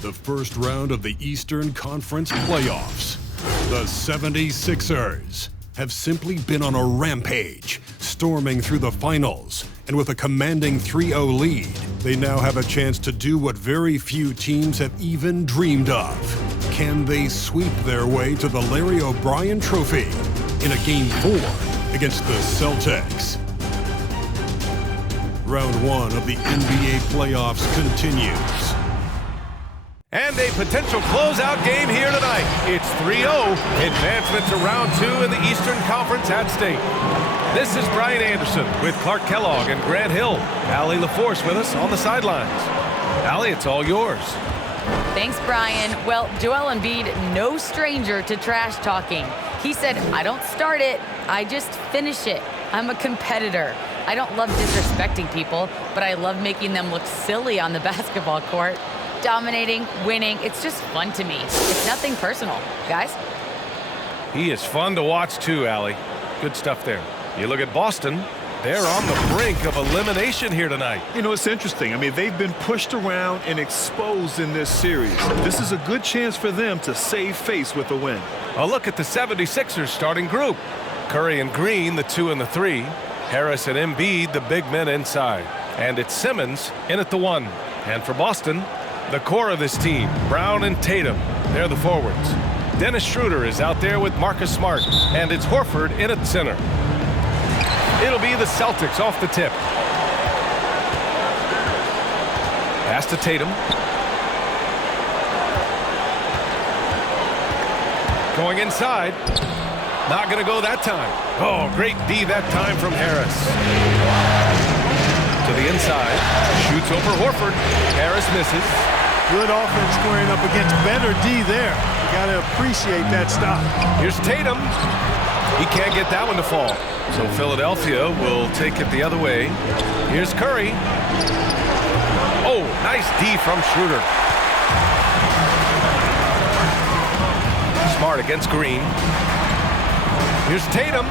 The first round of the Eastern Conference playoffs. The 76ers have simply been on a rampage, storming through the finals. And with a commanding 3-0 lead, they now have a chance to do what very few teams have even dreamed of. Can they sweep their way to the Larry O'Brien Trophy in a Game 4 against the Celtics? Round 1 of the NBA playoffs continues. And a potential closeout game here tonight. It's 3-0. Advancement to round 2 in the Eastern Conference at stake. This is Brian Anderson with Clark Kellogg and Grant Hill. Allie LaForce with us on the sidelines. Allie, it's all yours. Thanks, Brian. Well, Joel Embiid, no stranger to trash talking. He said, I don't start it, I just finish it. I'm a competitor. I don't love disrespecting people, but I love making them look silly on the basketball court. Dominating, winning, it's just fun to me. It's nothing personal, guys. He is fun to watch too, Allie. Good stuff there. You look at Boston, they're on the brink of elimination here tonight. You know, it's interesting. I mean, they've been pushed around and exposed in this series. This is a good chance for them to save face with a win. A look at the 76ers starting group. Curry and Green, the 2 and the 3. Harris and Embiid, the big men inside. And it's Simmons in at the 1. And for Boston, the core of this team, Brown and Tatum, they're the forwards. Dennis Schroeder is out there with Marcus Smart, and it's Horford in at center. It'll be the Celtics off the tip. Pass to Tatum. Going inside. Not going to go that time. Oh, great D that time from Harris. To the inside. Shoots over Horford. Harris misses. Good offense squaring up against better D there. You got to appreciate that stop. Here's Tatum. He can't get that one to fall. So Philadelphia will take it the other way. Here's Curry. Oh, nice D from Schroeder. Smart against Green. Here's Tatum.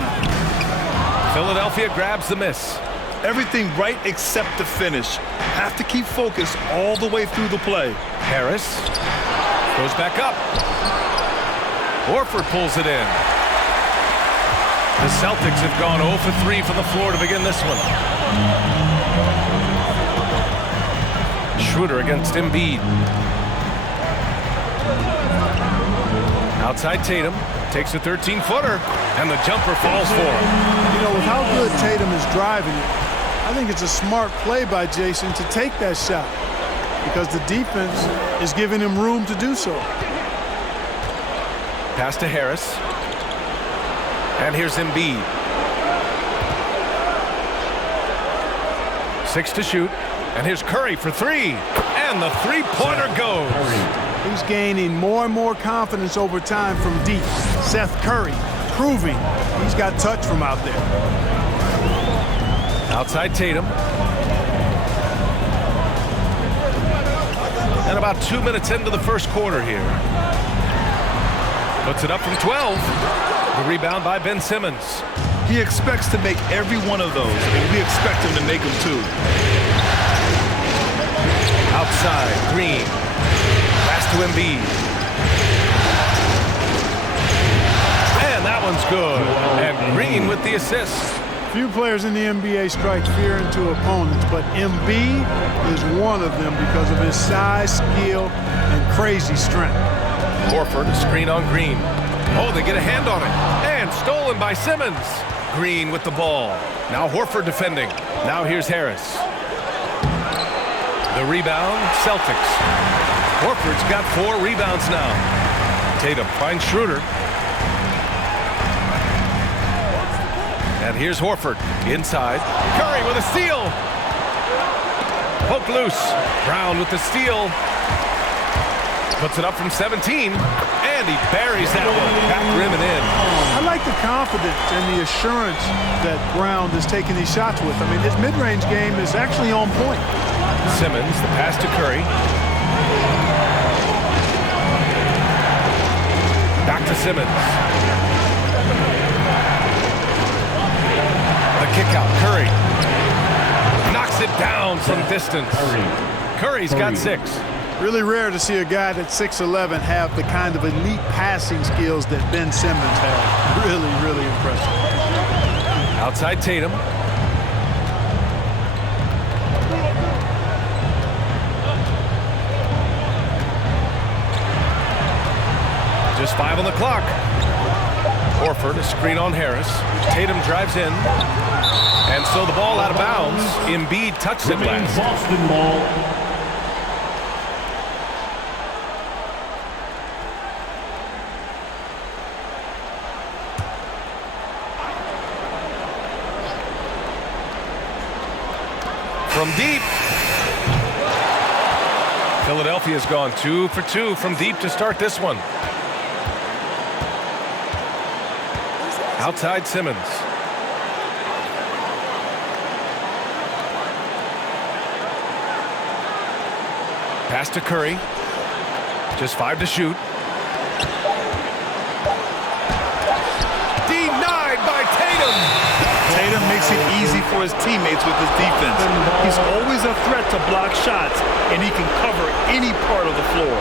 Philadelphia grabs the miss. Everything right except the finish. Have to keep focused all the way through the play. Harris goes back up. Horford pulls it in. The Celtics have gone 0 for 3 from the floor to begin this one. Schroeder against Embiid. Outside Tatum. Takes a 13-footer, and the jumper falls for him. You know, with how good Tatum is driving it, I think it's a smart play by Jason to take that shot because the defense is giving him room to do so. Pass to Harris. And here's Embiid. 6 to shoot. And here's Curry for 3. And the three-pointer goes. He's gaining more and more confidence over time from deep. Seth Curry proving he's got touch from out there. Outside Tatum. And about 2 minutes into the first quarter here. Puts it up from 12. The rebound by Ben Simmons. He expects to make every one of those, and we expect him to make them too. Outside, Green. Pass to Embiid. And that one's good. And Green with the assist. Few players in the NBA strike fear into opponents, but Embiid is one of them because of his size, skill, and crazy strength. Horford, screen on Green. Oh, they get a hand on it. And stolen by Simmons. Green with the ball. Now Horford defending. Now here's Harris. The rebound, Celtics. Horford's got 4 rebounds now. Tatum finds Schroeder. And here's Horford inside. Curry with a steal. Poke loose. Brown with the steal. Puts it up from 17. And he buries that one. Back rim and in. I like the confidence and the assurance that Brown is taking these shots with. I mean, his mid-range game is actually on point. Simmons, the pass to Curry. Back to Simmons. The kick out, Curry. down some distance. Curry's got 6. Really rare to see a guy that's 6'11" have the kind of elite passing skills that Ben Simmons has. Really, really impressive. Outside Tatum. Just 5 on the clock. Horford, a screen on Harris. Tatum drives in. And so the ball out of bounds. Embiid touched it last. Boston ball. From deep. Philadelphia's gone 2 for 2 from deep to start this one. Outside Simmons. Pass to Curry. Just 5 to shoot. Denied by Tatum. Tatum makes it easy for his teammates with his defense. He's always a threat to block shots, and he can cover any part of the floor.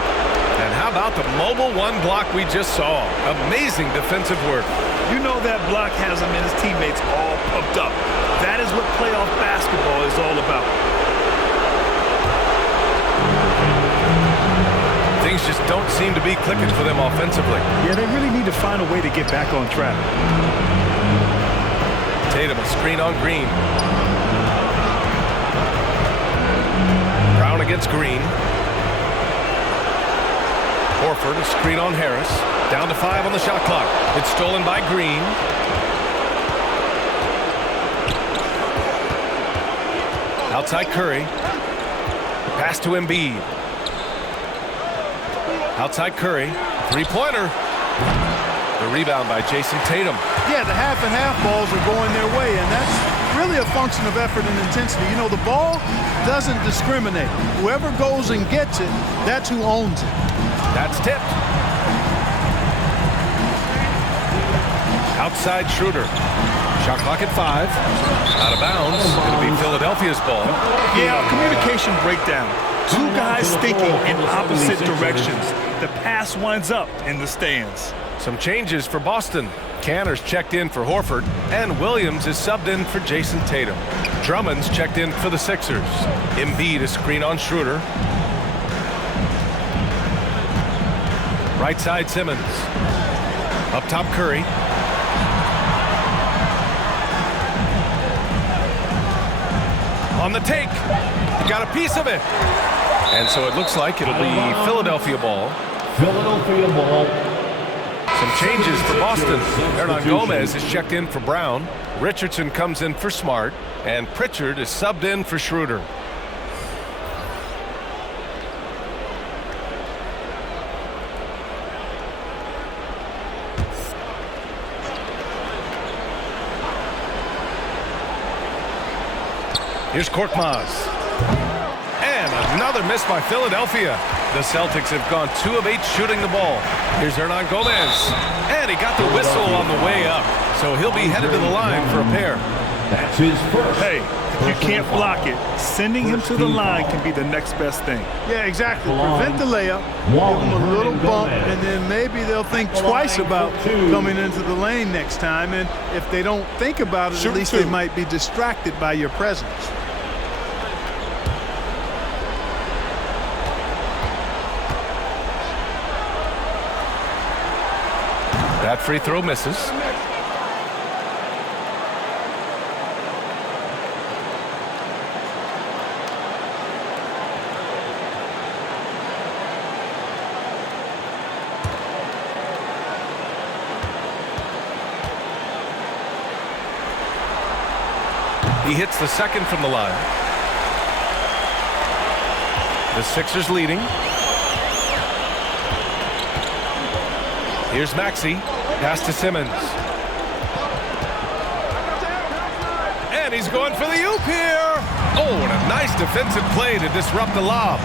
And how about the mobile 1 block we just saw? Amazing defensive work. You know that block has him and his teammates all pumped up. That is what playoff basketball is all about. Things just don't seem to be clicking for them offensively. Yeah, they really need to find a way to get back on track. Tatum, a screen on Green. Brown against Green. Horford, a screen on Harris. Down to 5 on the shot clock. It's stolen by Green. Outside Curry. Pass to Embiid. Outside Curry. Three-pointer. The rebound by Jason Tatum. Yeah, the half and half balls are going their way, and that's really a function of effort and intensity. You know, the ball doesn't discriminate. Whoever goes and gets it, that's who owns it. That's tipped. Outside Schroeder. Shot clock at 5. Out of bounds. It'll be Philadelphia's ball. Yeah, communication breakdown. 2 guys thinking in opposite directions. The pass winds up in the stands. Some changes for Boston. Canner's checked in for Horford, and Williams is subbed in for Jason Tatum. Drummond's checked in for the Sixers. Embiid a screen on Schroeder. Right side Simmons. Up top Curry. On the take. Got a piece of it. And so it looks like it'll be Philadelphia ball. Philadelphia ball. Some changes for Boston. Hernan Gomez is checked in for Brown. Richardson comes in for Smart. And Pritchard is subbed in for Schroeder. Here's Korkmaz. And another miss by Philadelphia. The Celtics have gone 2 of 8 shooting the ball. Here's Hernan Gomez. And he got the whistle on the way up. So he'll be headed to the line for a pair. That's his first. Hey, if you can't block it, sending him to the line can be the next best thing. Yeah, exactly. Prevent the layup, give them a little bump, and then maybe they'll think twice about coming into the lane next time. And if they don't think about it, at least they might be distracted by your presence. That free throw misses. He hits the second from the line. The Sixers leading. Here's Maxey. Pass to Simmons. And he's going for the oop here. Oh, and a nice defensive play to disrupt the lob.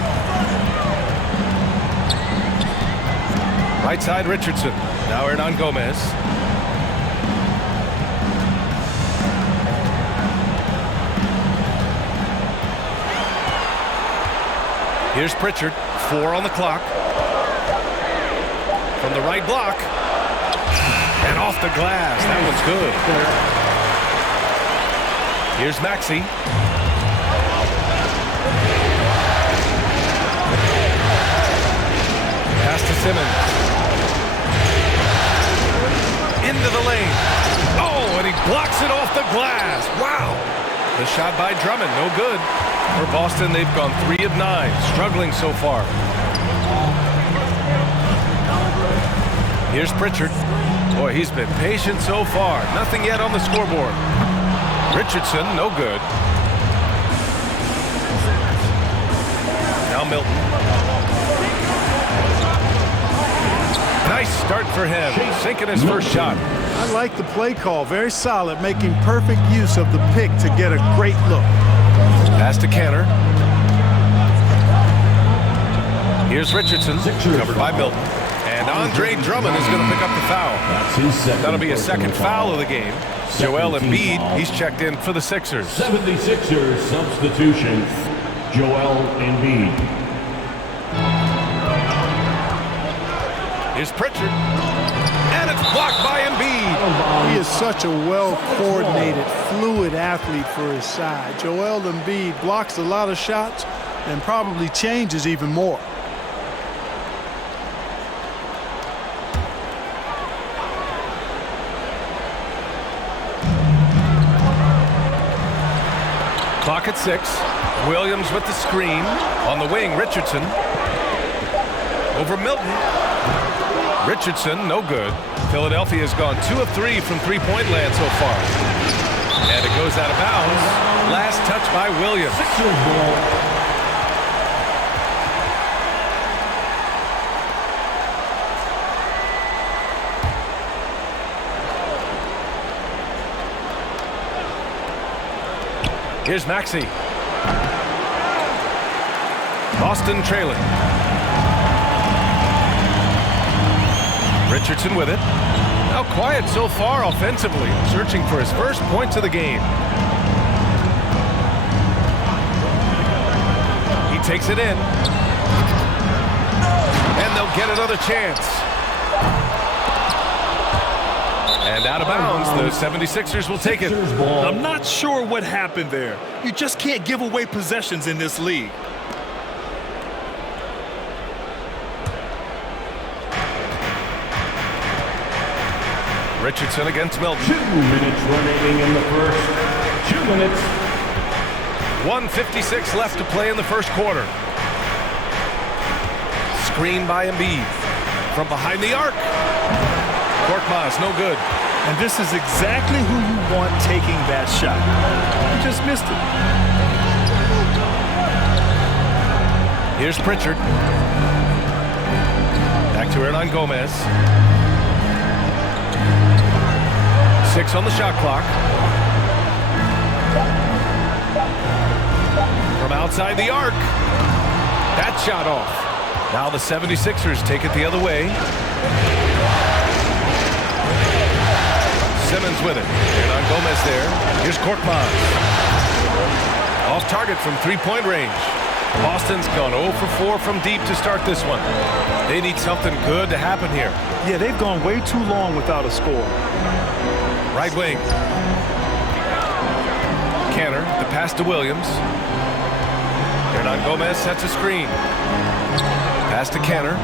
Right side Richardson. Now Hernan Gomez. Here's Pritchard, 4 on the clock. From the right block. And off the glass. That one's good. Here's Maxey. Pass to Simmons. Into the lane. Oh, and he blocks it off the glass. Wow. The shot by Drummond, no good. For Boston, they've gone 3 of 9, struggling so far. Here's Pritchard. Boy, he's been patient so far. Nothing yet on the scoreboard. Richardson, no good. Now Milton. Nice start for him. Sinking his first shot. I like the play call. Very solid, making perfect use of the pick to get a great look. Pass to Canner. Here's Richardson, covered by Milton. And Andre Drummond is going to pick up the foul. That'll be his second foul of the game. Joel Embiid, he's checked in for the Sixers. 76ers substitution, Joel Embiid. Here's Pritchard. And it's blocked by Embiid. He is such a well-coordinated, fluid athlete for his side. Joel Embiid blocks a lot of shots and probably changes even more. Clock at 6. Williams with the screen. On the wing, Richardson. Over Milton. Richardson, no good. Philadelphia has gone 2 of 3 from three-point land so far. And it goes out of bounds. Last touch by Williams. Sixers ball. Here's Maxey. Boston trailing. Richardson with it. Now quiet so far offensively, searching for his first points of the game. He takes it in. And they'll get another chance. And out of bounds, the 76ers will take it. I'm not sure what happened there. You just can't give away possessions in this league. Richardson against Milton. 2 minutes remaining in the first. 2 minutes. 1:56 left to play in the first quarter. Screen by Embiid. From behind the arc. Korkmaz, no good. And this is exactly who you want taking that shot. You just missed it. Here's Pritchard. Back to Hernan Gomez. 6 on the shot clock. From outside the arc. That shot off. Now the 76ers take it the other way. Simmons with it. Hernan Gomez there. Here's Korkmaz. Off target from three-point range. Boston's gone 0 for 4 from deep to start this one. They need something good to happen here. Yeah, they've gone way too long without a score. Right wing. Canner, the pass to Williams. Hernan Gomez sets a screen. Pass to Canner.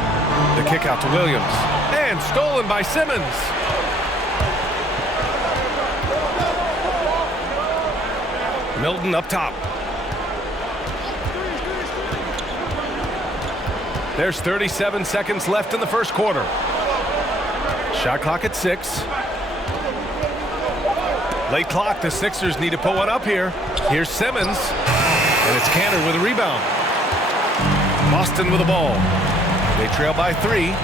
The kick out to Williams. And stolen by Simmons. Milton up top. There's 37 seconds left in the first quarter. Shot clock at 6. Late clock, the Sixers need to put one up here. Here's Simmons. And it's Canner with a rebound. Boston with the ball. They trail by 3.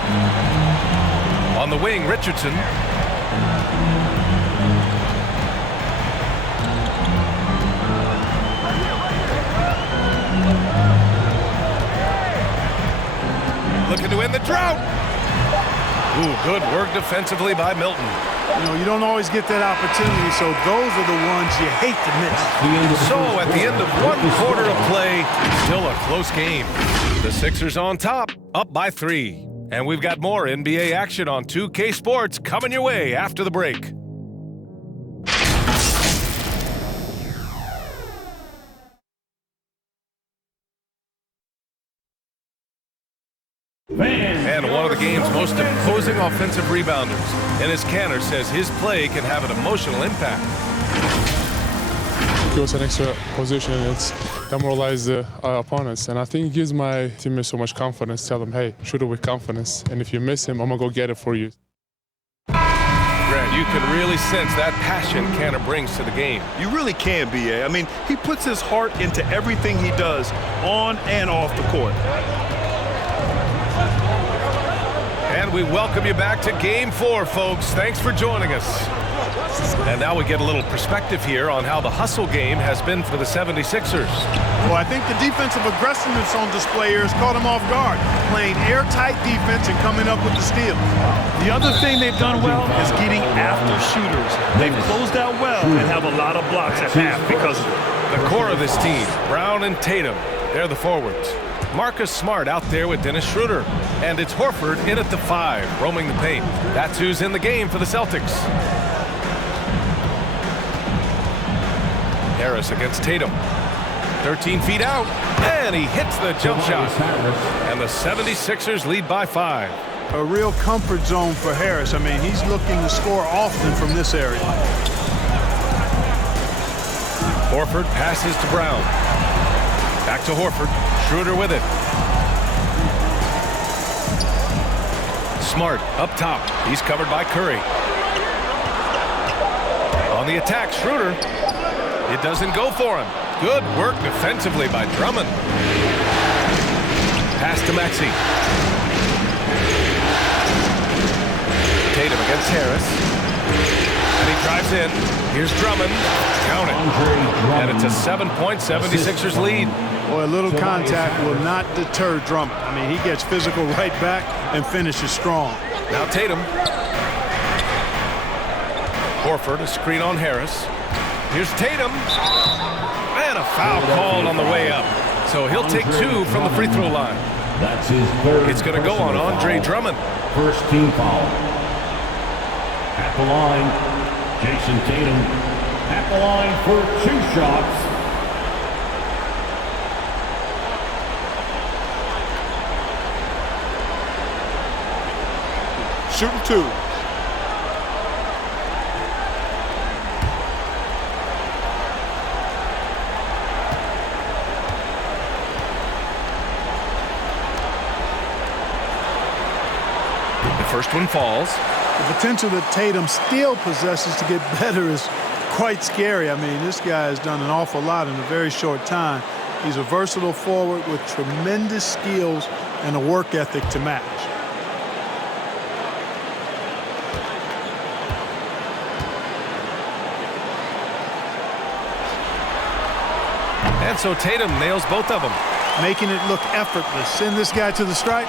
On the wing, Richardson. Looking to win the drought. Ooh, good work defensively by Milton. You know, you don't always get that opportunity, so those are the ones you hate to miss. So at the end of one quarter of play, still a close game. The Sixers on top, up by 3. And we've got more NBA action on 2K Sports coming your way after the break. And one of the game's most imposing offensive rebounders. Enes Kanter says his play can have an emotional impact. It was an extra position. It's demoralized the opponents. And I think it gives my teammates so much confidence. Tell them, hey, shoot it with confidence. And if you miss him, I'm going to go get it for you. Grant, you can really sense that passion Kanter brings to the game. You really can, B.A. I mean, he puts his heart into everything he does on and off the court. And we welcome you back to Game 4, folks. Thanks for joining us. And now we get a little perspective here on how the hustle game has been for the 76ers. Well, I think the defensive aggressiveness on display here has caught them off guard, playing airtight defense and coming up with the steal. The other thing they've done well is getting after shooters. They've closed out well and have a lot of blocks at half because of it. The core of this team, Brown and Tatum, they're the forwards. Marcus Smart out there with Dennis Schroeder. And it's Horford in at the 5, roaming the paint. That's who's in the game for the Celtics. Harris against Tatum. 13 feet out, and he hits the jump shot. And the 76ers lead by 5. A real comfort zone for Harris. I mean, he's looking to score often from this area. Horford passes to Brown. Back to Horford. Schroeder with it. Smart up top. He's covered by Curry. On the attack, Schroeder. It doesn't go for him. Good work defensively by Drummond. Pass to Maxey. Tatum against Harris. And he drives in. Here's Drummond. Count it. And it's a 7-point 76ers lead. Boy, a little contact will not deter Drummond. I mean, he gets physical right back and finishes strong. Now Tatum. Horford, a screen on Harris. Here's Tatum. And a foul called on the way up. So he'll take 2 from the free throw line. That's his third. It's going to go on Andre Drummond. First team foul. At the line, Jason Tatum. At the line for 2 shots. Shooting 2. The first one falls. The potential that Tatum still possesses to get better is quite scary. I mean, this guy has done an awful lot in a very short time. He's a versatile forward with tremendous skills and a work ethic to match. And so Tatum nails both of them. Making it look effortless. Send this guy to the stripe.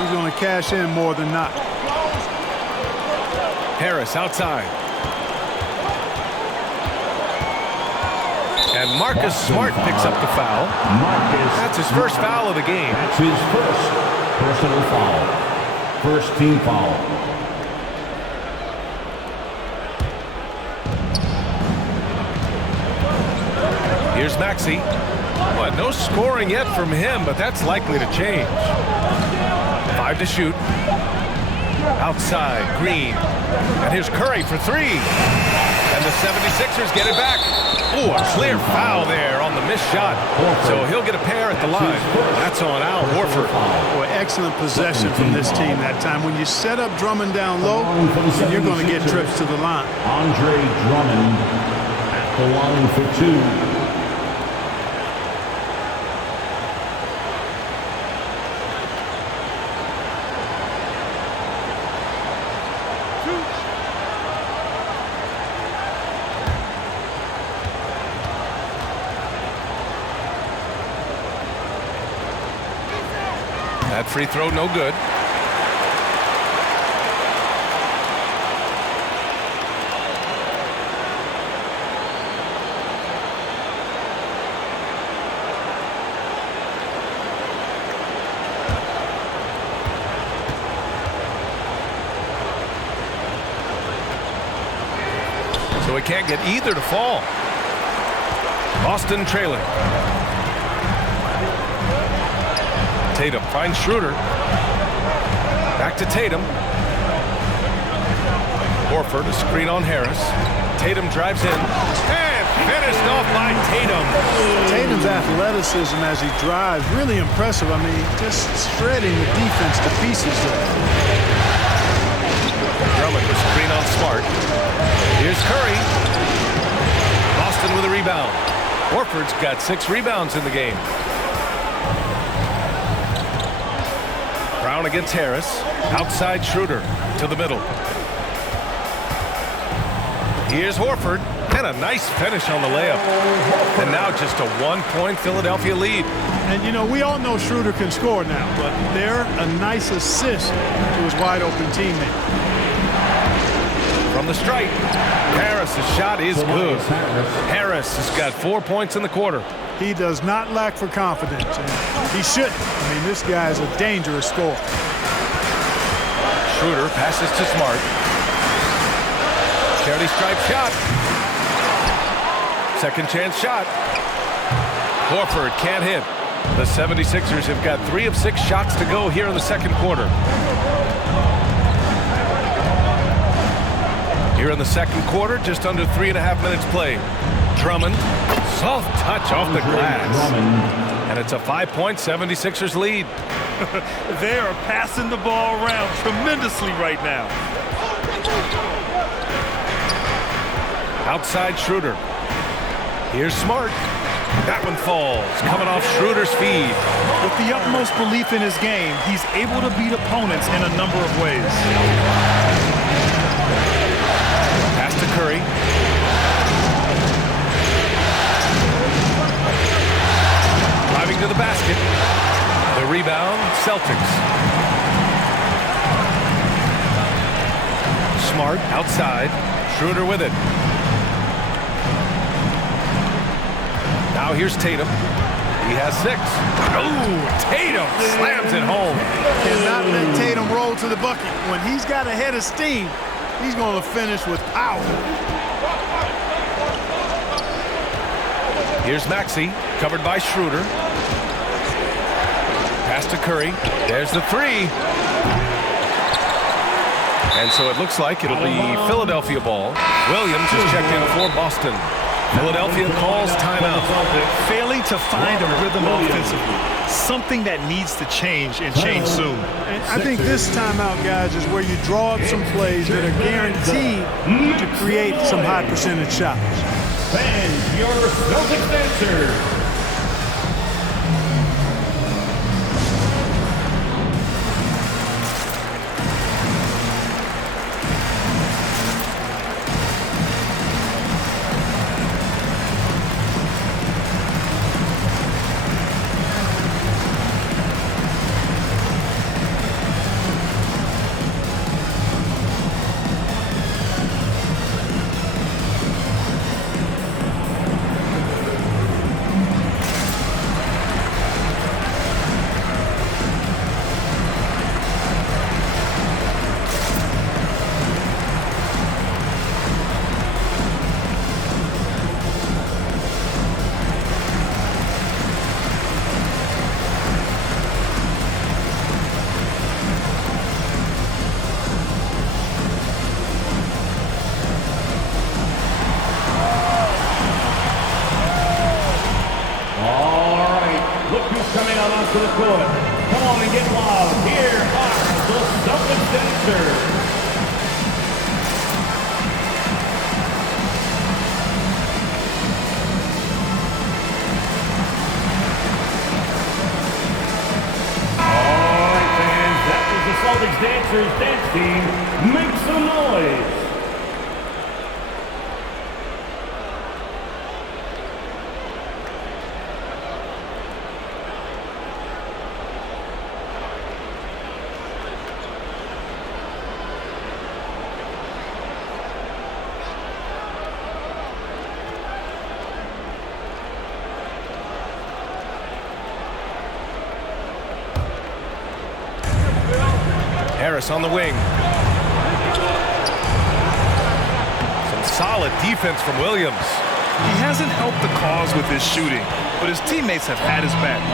He's going to cash in more than not. Harris outside. And Marcus Smart picks up the foul. That's his first foul of the game. That's his first personal foul. First team foul. Here's Maxey. But no scoring yet from him, but that's likely to change. 5 to shoot. Outside, Green. And here's Curry for 3. And the 76ers get it back. Ooh, a clear foul there on the missed shot. So he'll get a pair at the line. That's on Al Horford. Boy, excellent possession from this team that time. When you set up Drummond down low, you're going to get trips to the line. Andre Drummond at the line for 2. That free throw no good. so he can't get either to fall. Boston trailing. Tatum finds Schroeder. Back to Tatum. Horford, a screen on Harris. Tatum drives in and finished off by Tatum. Tatum's athleticism as he drives, really impressive. I mean, just shredding the defense to pieces there. Drummond with screen on Smart. Here's Curry. Boston with a rebound. Horford's got 6 rebounds in the game. Brown against Harris. Outside Schroeder to the middle. Here's Horford, and a nice finish on the layup. And now just a 1-point Philadelphia lead. And, you know, we all know Schroeder can score now, but they're a nice assist to his wide-open teammate. From the stripe, Harris's shot is good. Harris has got 4 points in the quarter. He does not lack for confidence, and he shouldn't. I mean, this guy is a dangerous scorer. Schroeder passes to Smart. Charity stripe shot. Second chance shot. Horford can't hit. The 76ers have got 3 of 6 shots to go here in the second quarter. Here in the second quarter, just under 3.5 minutes played. Drummond, soft touch off the glass. And it's a 5-point 76ers lead. They are passing the ball around tremendously right now. Outside Schroeder. Here's Smart. That one falls, coming off Schroeder's feed. With the utmost belief in his game, he's able to beat opponents in a number of ways. Pass to Curry. Driving to the basket. The rebound, Celtics. Smart outside. Schroeder with it. Now here's Tatum. He has 6. Oh, Tatum slams it home. Cannot let Tatum roll to the bucket. When he's got a head of steam, he's going to finish with power. Here's Maxey, covered by Schroeder. Pass to Curry. There's the 3. And so it looks like it'll be Philadelphia ball. Williams is checked in for Boston. Philadelphia calls timeout. Failing to find a rhythm offensively. Something that needs to change and change soon. And I think this timeout, guys, is where you draw up some plays that are guaranteed to create some high percentage shots. And your Celtics answer. To the court. Come on and get loud. Here are the Celtics dancers. All right, fans, that was the Celtics dancers dance team. Make some noise. Harris on the wing. Some Solid defense from Williams. He hasn't helped the cause with his shooting, but his teammates have had his back.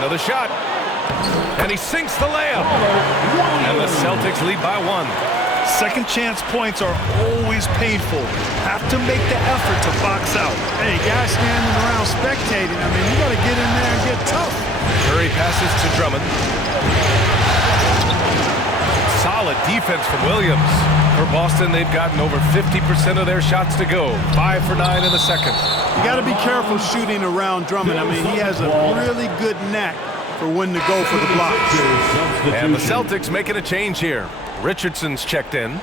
Another shot. And he sinks the layup. And the Celtics lead by 1. Second chance points are always painful. Have to make the effort to box out. Hey, guys standing around spectating. I mean, you got to get in there and get tough. Curry passes to Drummond. Solid defense from Williams. For Boston, they've gotten over 50% of their shots to go. 5 for 9 in the second. You got to be careful shooting around Drummond. I mean, he has a really good knack for when to go for the blocks. And the Celtics making a change here. Richardson's checked in.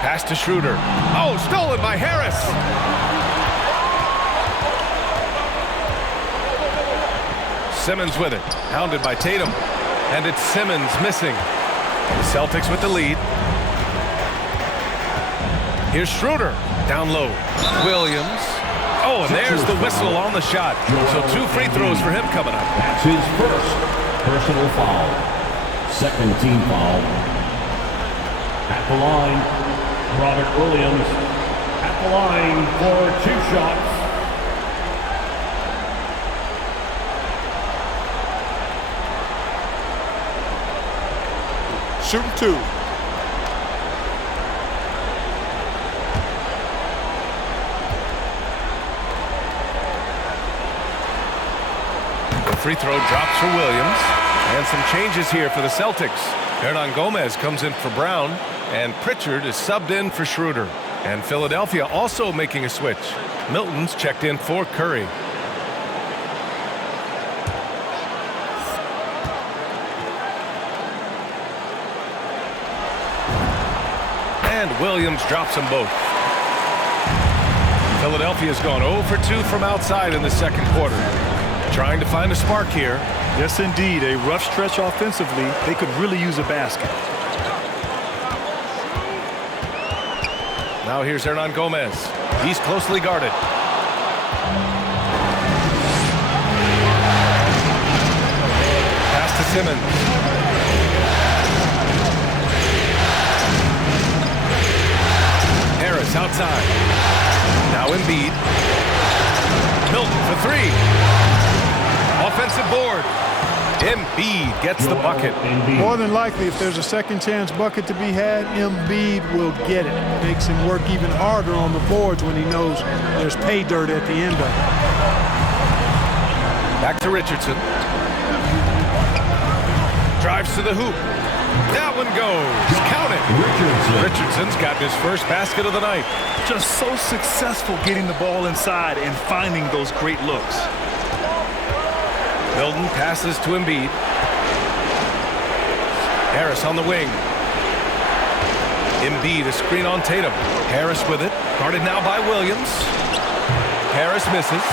Pass to Schroeder. Oh, stolen by Harris. Simmons with it. Hounded by Tatum. And it's Simmons missing. The Celtics with the lead. Here's Schroeder. Down low. Williams. Oh, and there's the whistle on the shot. So 2 free throws for him coming up. That's his first personal foul. Second team foul. At the line, Robert Williams. At the line for 2 shots. Shooting 2. The free throw drops for Williams. And some changes here for the Celtics. Hernan Gomez comes in for Brown. And Pritchard is subbed in for Schroeder. And Philadelphia also making a switch. Milton's checked in for Curry. And Williams drops them both. Philadelphia's gone 0 for 2 from outside in the second quarter. Trying to find a spark here. Yes, indeed. A rough stretch offensively. They could really use a basket. Now here's Hernan Gomez. He's closely guarded. Pass to Simmons. Harris outside. Now Embiid. Milton for 3. Offensive board. Embiid gets the bucket. More than likely, if there's a second chance bucket to be had, Embiid will get it. Makes him work even harder on the boards when he knows there's pay dirt at the end of it. Back to Richardson. Drives to the hoop. That one goes. Count it. Richardson's got his first basket of the night. Just so successful getting the ball inside and finding those great looks. Milton passes to Embiid. Harris on the wing. Embiid, a screen on Tatum. Harris with it. Guarded now by Williams. Harris misses.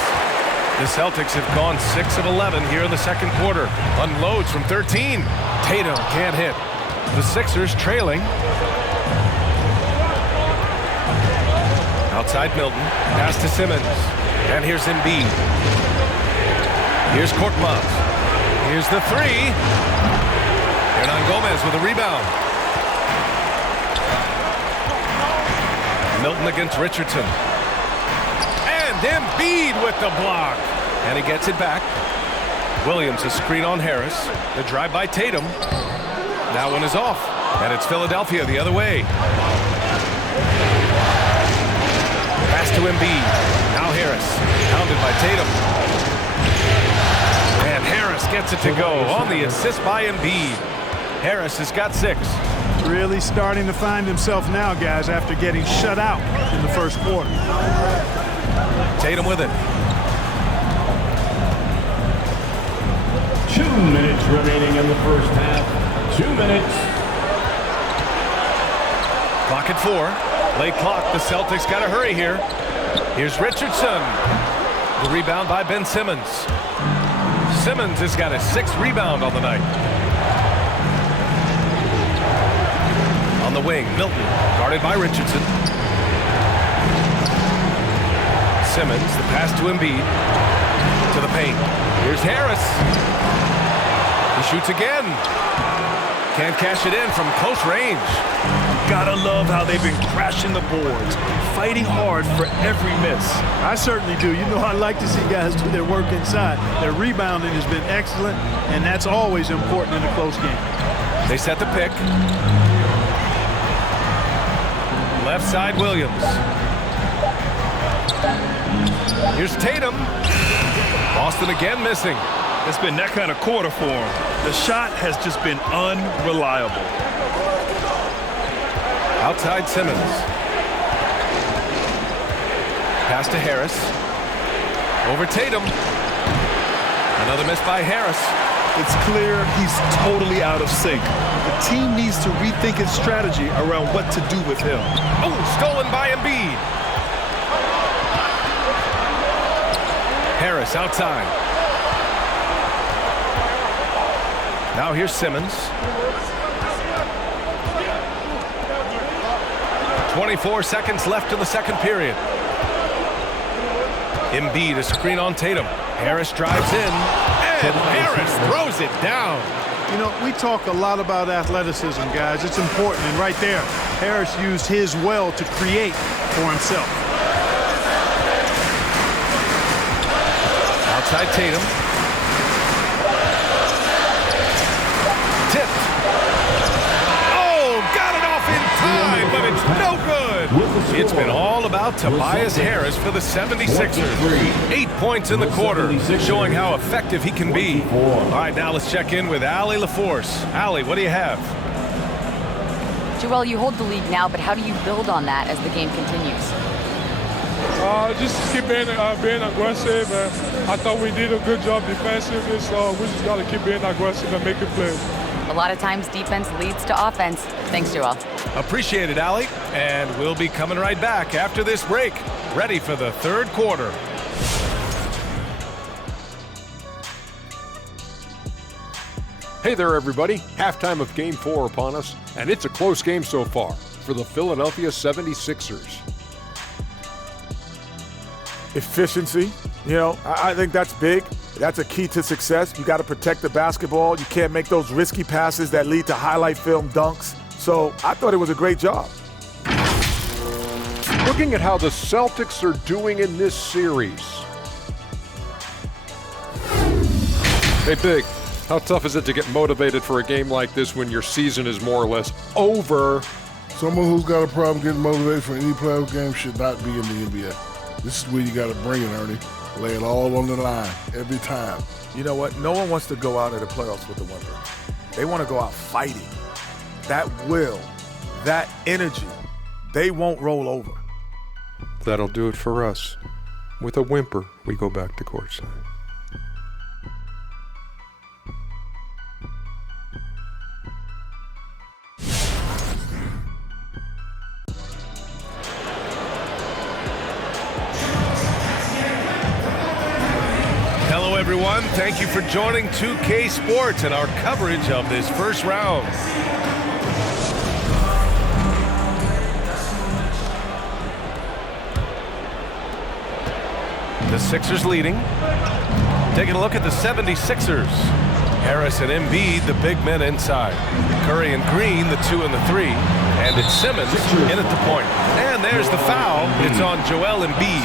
The Celtics have gone 6 of 11 here in the second quarter. Unloads from 13. Tatum can't hit. The Sixers trailing. Outside Milton. Pass to Simmons. And here's Embiid. Here's Korkmaz. Here's the 3. Hernan Gomez with a rebound. Milton against Richardson. And Embiid with the block. And he gets it back. Williams, a screen on Harris. The drive by Tatum. That one is off. And it's Philadelphia the other way. Pass to Embiid. Now Harris. Pounded by Tatum. And Harris gets it to go on the assist by Embiid. Harris has got 6. Really starting to find himself now, guys, after getting shut out in the first quarter. Tatum with it. 2 minutes remaining in the first half. 2 minutes. Clock at 4. Late clock. The Celtics got to hurry here. Here's Richardson. The rebound by Ben Simmons. Simmons has got a 6th rebound on the night. On the wing, Milton, guarded by Richardson. Simmons. The pass to Embiid. To the paint. Here's Harris. He shoots again. Can't cash it in from close range. Gotta love how they've been crashing the boards, fighting hard for every miss. I certainly do. You know, I like to see guys do their work inside. Their rebounding has been excellent, and that's always important in a close game. They set the pick. Left side, Williams. Here's Tatum. Boston again missing. It's been that kind of quarter for him. The shot has just been unreliable. Outside Simmons. Pass to Harris. Over Tatum. Another miss by Harris. It's clear he's totally out of sync. The team needs to rethink its strategy around what to do with him. Oh, stolen by Embiid. Harris outside. Now here's Simmons. 24 seconds left in the second period. Embiid, a screen on Tatum. Harris drives in, and Harris throws it down. You know, we talk a lot about athleticism, guys. It's important, and right there, Harris used his well to create for himself. Outside Tatum. Tipped. Oh, got it off in time, but it's no good. It's been all about Tobias Harris for the 76ers. 8 points in the quarter, showing how effective he can be. All right, now let's check in with Allie LaForce. Allie, what do you have? Joel, you hold the lead now, but how do you build on that as the game continues? Just keep being aggressive. I thought we did a good job defensively, so we just got to keep being aggressive and making plays. A lot of times defense leads to offense. Thanks, Joel. Appreciate it, Allie. And we'll be coming right back after this break, ready for the third quarter. Hey there, everybody. Halftime of Game 4 upon us, and it's a close game so far for the Philadelphia 76ers. Efficiency, you know, I think that's big. That's a key to success. You got to protect the basketball. You can't make those risky passes that lead to highlight film dunks. So I thought it was a great job. Looking at how the Celtics are doing in this series. Hey, Big, how tough is it to get motivated for a game like this when your season is more or less over? Someone who's got a problem getting motivated for any playoff game should not be in the NBA. This is where you got to bring it, Ernie. Lay it all on the line every time. You know what? No one wants to go out of the playoffs with a whimper. They want to go out fighting. That will, that energy, they won't roll over. That'll do it for us. With a whimper, we go back to courtside. Hello, everyone. Thank you for joining 2K Sports and our coverage of this first round. The Sixers leading. Taking a look at the 76ers. Harris and Embiid, the big men inside. Curry and Green, the 2 and the 3. And it's Simmons in at the point. And there's the foul. It's on Joel Embiid.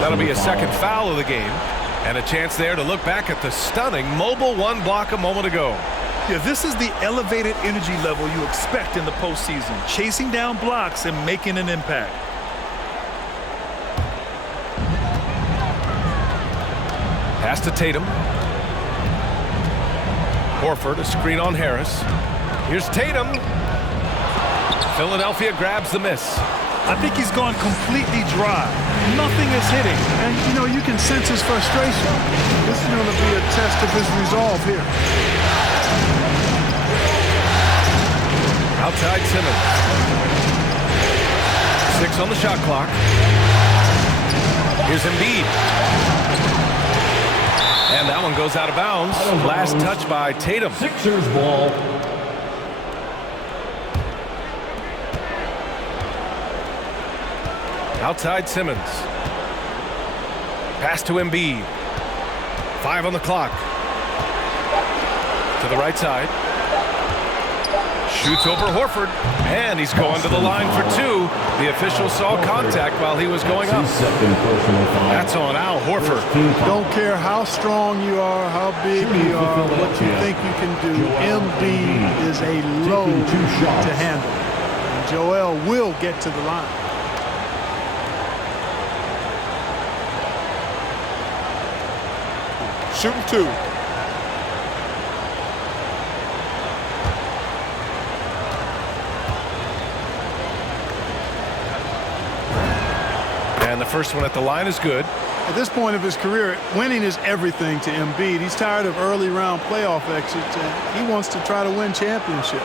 That'll be a second foul of the game. And a chance there to look back at the stunning mobile one block a moment ago. Yeah, this is the elevated energy level you expect in the postseason. Chasing down blocks and making an impact. Pass to Tatum. Horford, a screen on Harris. Here's Tatum. Philadelphia grabs the miss. I think he's gone completely dry. Nothing is hitting. And, you know, you can sense his frustration. This is going to be a test of his resolve here. Outside Simmons. 6 on the shot clock. Here's Embiid. And that one goes out of bounds. Last touch by Tatum. Sixers ball. Outside Simmons. Pass to Embiid. 5 on the clock. To the right side. Shoots over Horford, and he's going to the line for 2. The official saw contact while he was going up. That's on Al Horford. Don't care how strong you are, how big you are, what you think you can do. Embiid is a load to handle. And Joel will get to the line. Shooting 2. And the first one at the line is good. At this point of his career, winning is everything to Embiid. He's tired of early round playoff exits, and he wants to try to win championships.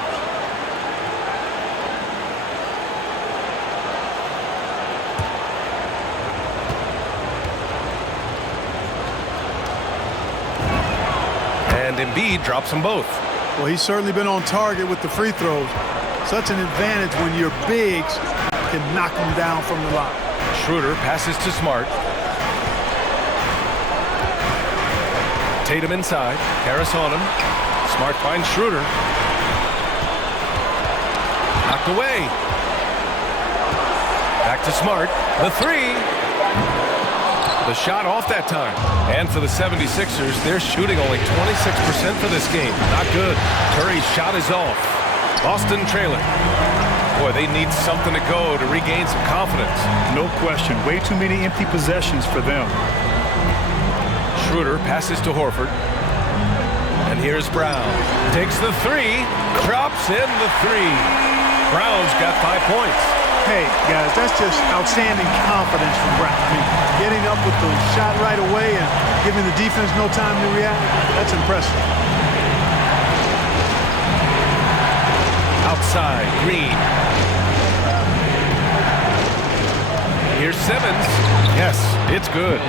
And Embiid drops them both. Well, he's certainly been on target with the free throws. Such an advantage when your bigs can knock them down from the line. Schroeder passes to Smart. Tatum inside. Harris on him. Smart finds Schroeder. Knocked away. Back to Smart. The 3. The shot off that time. And for the 76ers, they're shooting only 26% for this game. Not good. Curry's shot is off. Boston trailing. Boy, they need something to go to regain some confidence. No question. Way too many empty possessions for them. Schroeder passes to Horford. And here's Brown. Takes the 3. Drops in the 3. Brown's got 5 points. Hey, guys, that's just outstanding confidence from Brown. I mean, getting up with the shot right away and giving the defense no time to react, that's impressive. Outside, Green. Here's Simmons. Yes, it's good.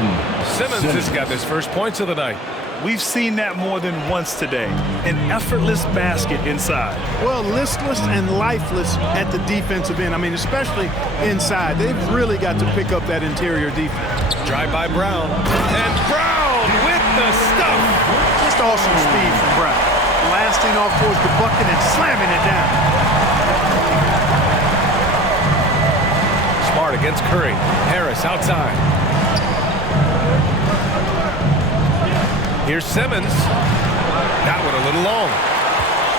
Simmons has got his first points of the night. We've seen that more than once today. An effortless basket inside. Well, listless and lifeless at the defensive end. I mean, especially inside. They've really got to pick up that interior defense. Drive by Brown. And Brown with the stuff. Just awesome speed from Brown. Blasting off towards the bucket and slamming it down. Smart against Curry. Harris outside. Here's Simmons. That one a little long.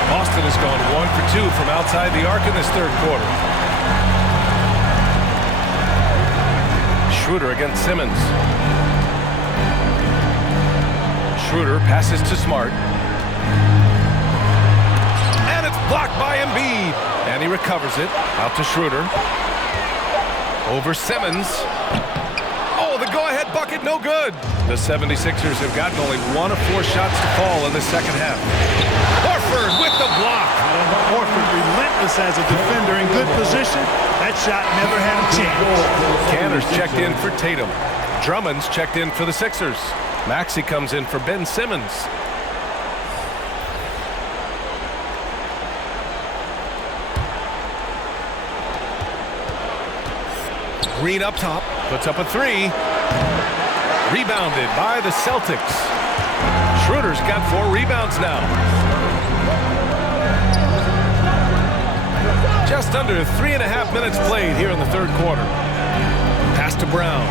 Boston has gone 1 for 2 from outside the arc in this third quarter. Schroeder against Simmons. Schroeder passes to Smart. And it's blocked by Embiid. And he recovers it. Out to Schroeder. Over Simmons. Oh, the go-ahead bucket, no good. The 76ers have gotten only 1 of 4 shots to fall in the second half. Horford with the block. Horford relentless as a defender in good position. That shot never had a chance. Canner's checked in for Tatum. Drummond's checked in for the Sixers. Maxey comes in for Ben Simmons. Green up top, puts up a 3. Rebounded by the Celtics. Schroeder's got 4 rebounds now. Just under 3.5 minutes played here in the third quarter. Pass to Brown.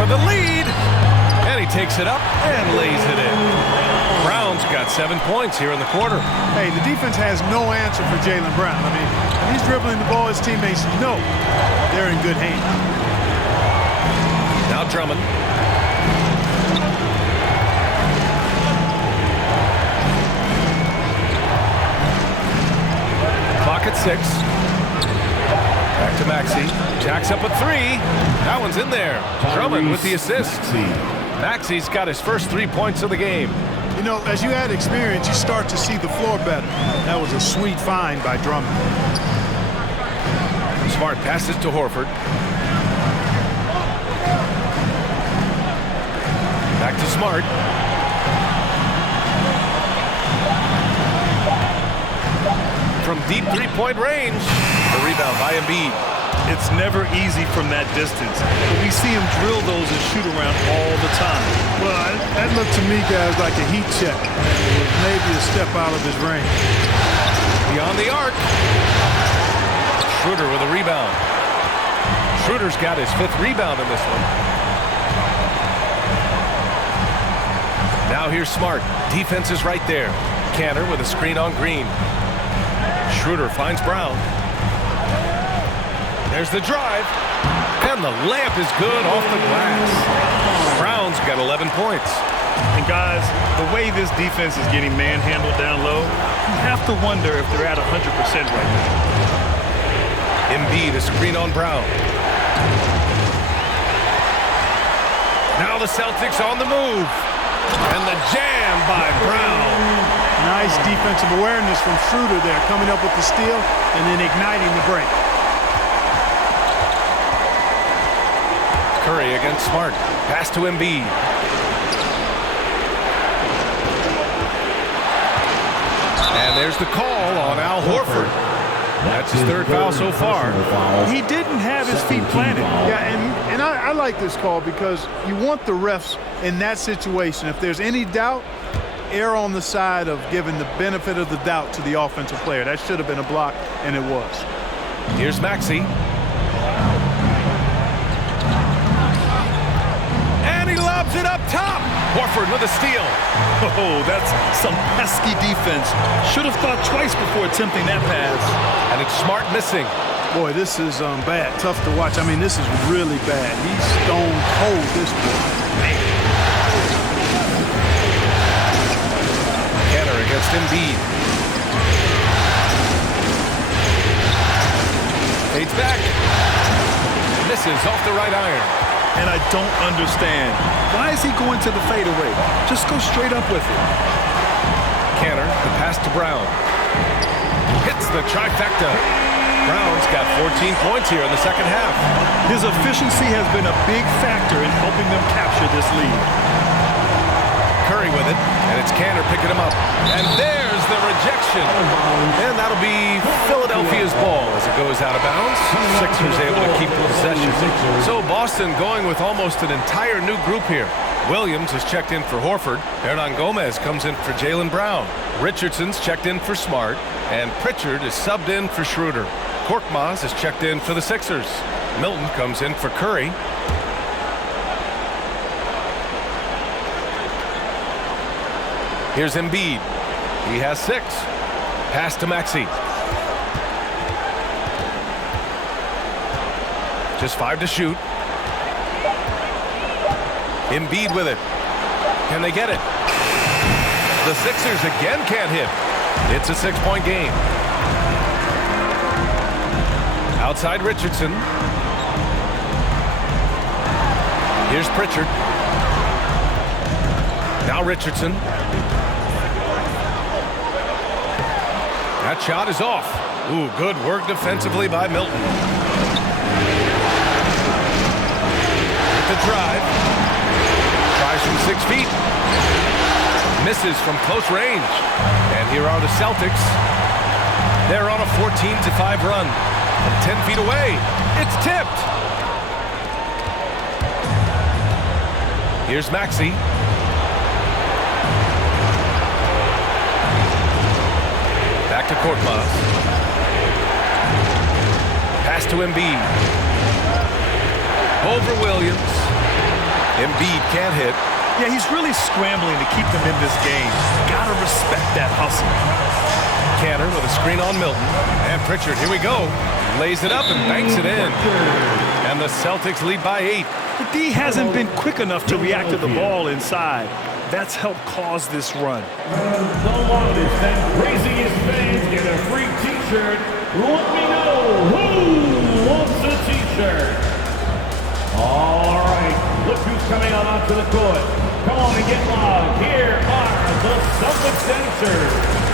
For the lead. And he takes it up and lays it in. Brown's got 7 points here in the quarter. Hey, the defense has no answer for Jaylen Brown. I mean, when he's dribbling the ball, his teammates know they're in good hands. Now Drummond. Clock at 6. Back to Maxey. Jacks up a 3. That one's in there. Drummond with the assist. Maxey's got his first 3 points of the game. You know, as you add experience, you start to see the floor better. That was a sweet find by Drummond. Smart passes to Horford. Back to Smart. From deep 3-point range. The rebound by Embiid. It's never easy from that distance. But we see him drill those and shoot around all the time. Well, that looked to me, guys, like a heat check. It was maybe a step out of his range. Beyond the arc. Schroeder with a rebound. Schroeder's got his 5th rebound in this one. Now here's Smart. Defense is right there. Canner with a screen on Green. Schroeder finds Brown. There's the drive. And the layup is good off the glass. Brown's got 11 points. And guys, the way this defense is getting manhandled down low, you have to wonder if they're at 100% right now. Embiid a screen on Brown. Now the Celtics on the move. And the jam by Brown. Nice defensive awareness from Schroeder there, coming up with the steal and then igniting the break. Curry against Smart. Pass to Embiid. And there's the call on Al Horford. That's his 3rd foul so far. He didn't have his feet planted. Yeah, and I like this call because you want the refs in that situation. If there's any doubt, err on the side of giving the benefit of the doubt to the offensive player. That should have been a block, and it was. Here's Maxey. And he lobs it up top. Horford with a steal. Oh, that's some pesky defense. Should have thought twice before attempting that pass. And it's Smart missing. Boy, this is bad. Tough to watch. I mean, this is really bad. He's stone cold, this boy. Canner against Embiid. Fades back. Misses off the right iron. And I don't understand. Why is he going to the fadeaway? Just go straight up with it. Canner, the pass to Brown. Hits the trifecta. Brown's got 14 points here in the 2nd half. His efficiency has been a big factor in helping them capture this lead. Curry with it, and it's Canner picking him up. And there's the rejection. And that'll be Philadelphia's ball as it goes out of bounds. Sixers able to keep the possession. So Boston going with almost an entire new group here. Williams has checked in for Horford. Hernan Gomez comes in for Jaylen Brown. Richardson's checked in for Smart. And Pritchard is subbed in for Schroeder. Korkmaz is checked in for the Sixers. Milton comes in for Curry. Here's Embiid. He has 6. Pass to Maxey. Just 5 to shoot. Embiid with it. Can they get it? The Sixers again can't hit. It's a 6-point game. Outside Richardson. Here's Pritchard. Now Richardson. That shot is off. Ooh, good work defensively by Milton. With the drive. Tries from 6 feet. Misses from close range. And here are the Celtics. They're on a 14-5 run. From 10 feet away. It's tipped. Here's Maxey. Back to Korkmaz. Pass to Embiid. Over Williams. Embiid can't hit. Yeah, he's really scrambling to keep them in this game. Gotta respect that hustle. Canner with a screen on Milton. And Pritchard, here we go. Lays it up and banks it in. And the Celtics lead by 8. The D hasn't been quick enough to react to the ball inside. That's helped cause this run. The longest and craziest fans get a free t-shirt. Let me know who wants a t-shirt. All right, look who's coming out onto the court. Come on and get loud. Here are the Celtics dancers.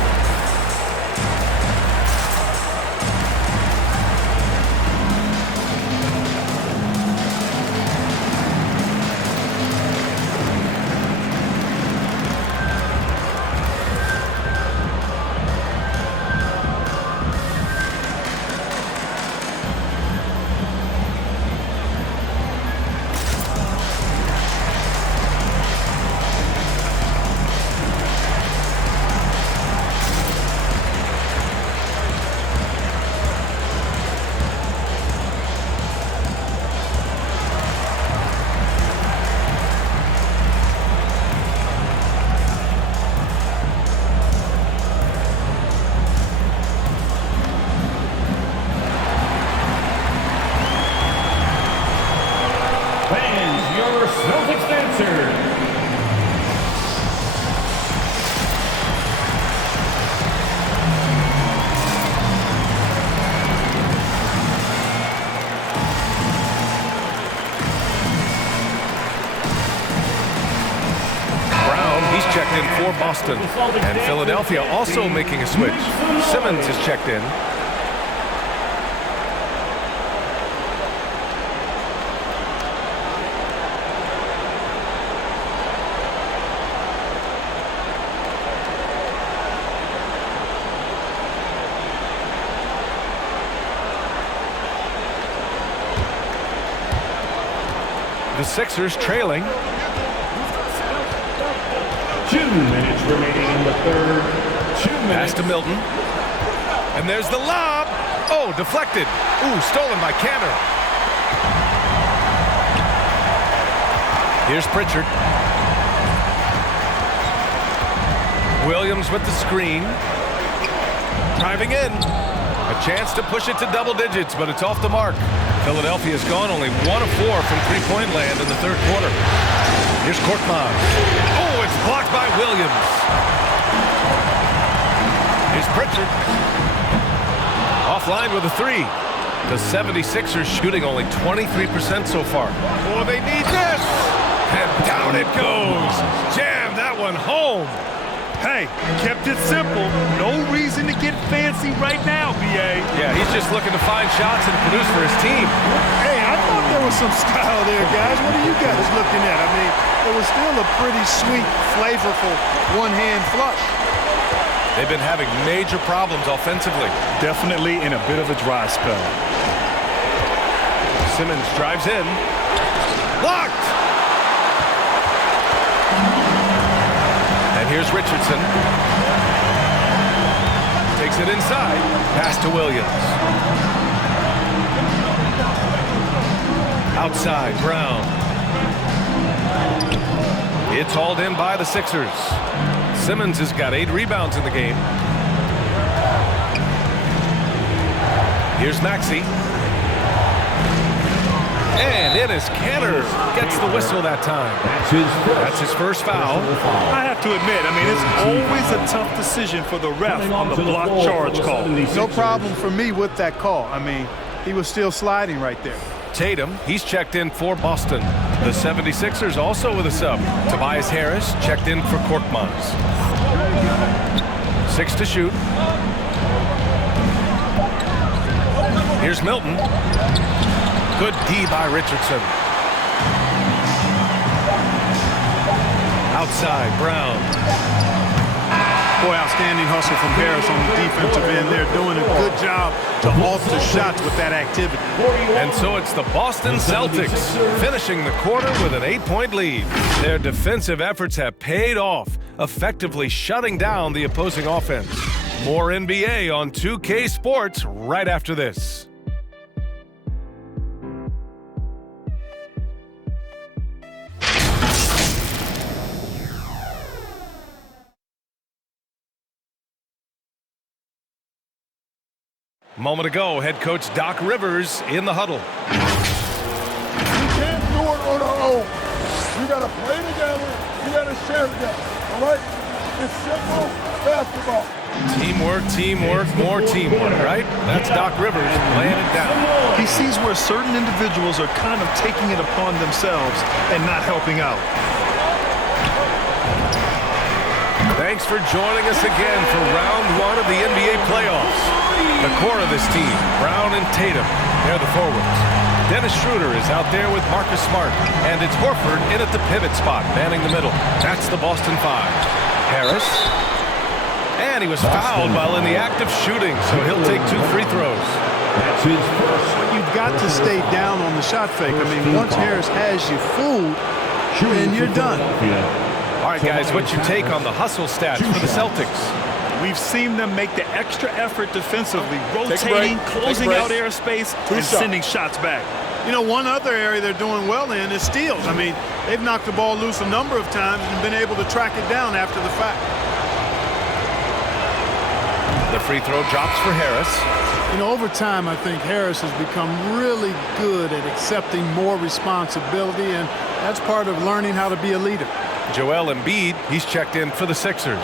checked in for Boston. And Philadelphia also making a switch. Simmons is checked in. The Sixers trailing. 2 minutes remaining in the third. 2 minutes. Pass to Milton. And there's the lob. Oh, deflected. Ooh, stolen by Cantor. Here's Pritchard. Williams with the screen. Driving in. A chance to push it to double digits, but it's off the mark. Philadelphia's gone only 1 of 4 from three-point land in the third quarter. Here's Korkmaz. Oh, it's blocked by Williams. Here's Pritchard. Offline with a 3. The 76ers shooting only 23% so far. Oh, they need this! And down it goes. Jam that one home. Hey, kept it simple. No reason to get fancy right now, B.A. Yeah, he's just looking to find shots and produce for his team. Hey, I thought there was some style there, guys. What are you guys looking at? I mean, it was still a pretty sweet, flavorful one-hand flush. They've been having major problems offensively. Definitely in a bit of a dry spell. Simmons drives in. Blocked! And here's Richardson. Takes it inside. Pass to Williams. Outside, Brown. It's hauled in by the Sixers. Simmons has got 8 rebounds in the game. Here's Maxey. And it is Cantor. Gets the whistle that time. That's his first foul. I have to admit, I mean, it's always a tough decision for the ref on the block charge call. No problem for me with that call. I mean, he was still sliding right there. Tatum, he's checked in for Boston. The 76ers also with a sub. Tobias Harris checked in for Korkmaz. 6 to shoot. Here's Milton. Good D by Richardson. Outside, Brown. Boy, outstanding hustle from Harris on the defensive end. They're doing a good job to alter shots with that activity. And so it's the Boston Celtics finishing the quarter with an 8-point lead. Their defensive efforts have paid off, effectively shutting down the opposing offense. More NBA on 2K Sports right after this. Moment ago, head coach Doc Rivers in the huddle. We can't do it on our own. We got to play together. We got to share together. All right? It's simple basketball. Teamwork, teamwork, more teamwork, right? That's Doc Rivers laying it down. He sees where certain individuals are kind of taking it upon themselves and not helping out. Thanks for joining us again for round 1 of the NBA playoffs. The core of this team, Brown and Tatum, they're the forwards. Dennis Schroeder is out there with Marcus Smart, and it's Horford in at the pivot spot, manning the middle. That's the Boston 5. Harris. And he was fouled while in the act of shooting, so he'll take 2 free throws. That's his first. You've got to stay down on the shot fake. I mean, once Harris has you fooled, then you're done. All right, guys, what's your take on the hustle stats for the Celtics? We've seen them make the extra effort defensively, rotating, closing out airspace, and sending shots back. You know, one other area they're doing well in is steals. I mean, they've knocked the ball loose a number of times and been able to track it down after the fact. The free throw drops for Harris. You know, over time, I think Harris has become really good at accepting more responsibility, and that's part of learning how to be a leader. Joel Embiid, he's checked in for the Sixers.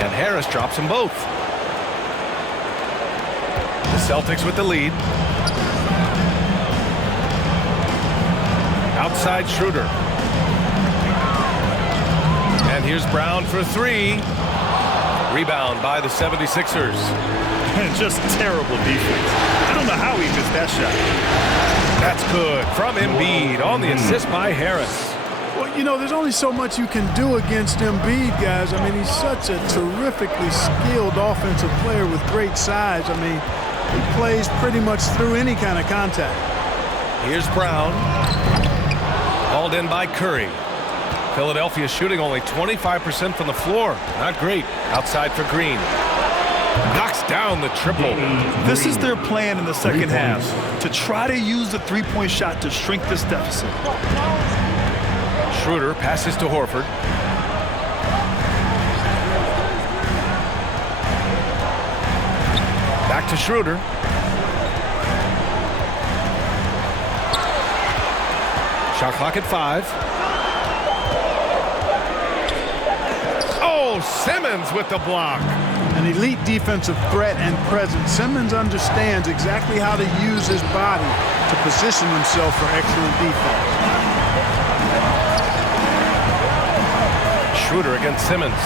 And Harris drops them both. The Celtics with the lead. Outside Schroeder. And here's Brown for three. Rebound by the 76ers. Just terrible defense. I don't know how he missed that shot. That's good from Embiid on the assist by Harris. Well, you know, there's only so much you can do against Embiid, guys. I mean, he's such a terrifically skilled offensive player with great size. I mean, he plays pretty much through any kind of contact. Here's Brown. Hauled in by Curry. Philadelphia shooting only 25% from the floor. Not great. Outside for Green. Knocks down the triple. This is their plan in the second half, to try to use the three-point shot to shrink this deficit. Schroeder passes to Horford. Back to Schroeder. Shot clock at 5. Oh, Simmons with the block. An elite defensive threat and presence. Simmons understands exactly how to use his body to position himself for excellent defense. Schroeder against Simmons.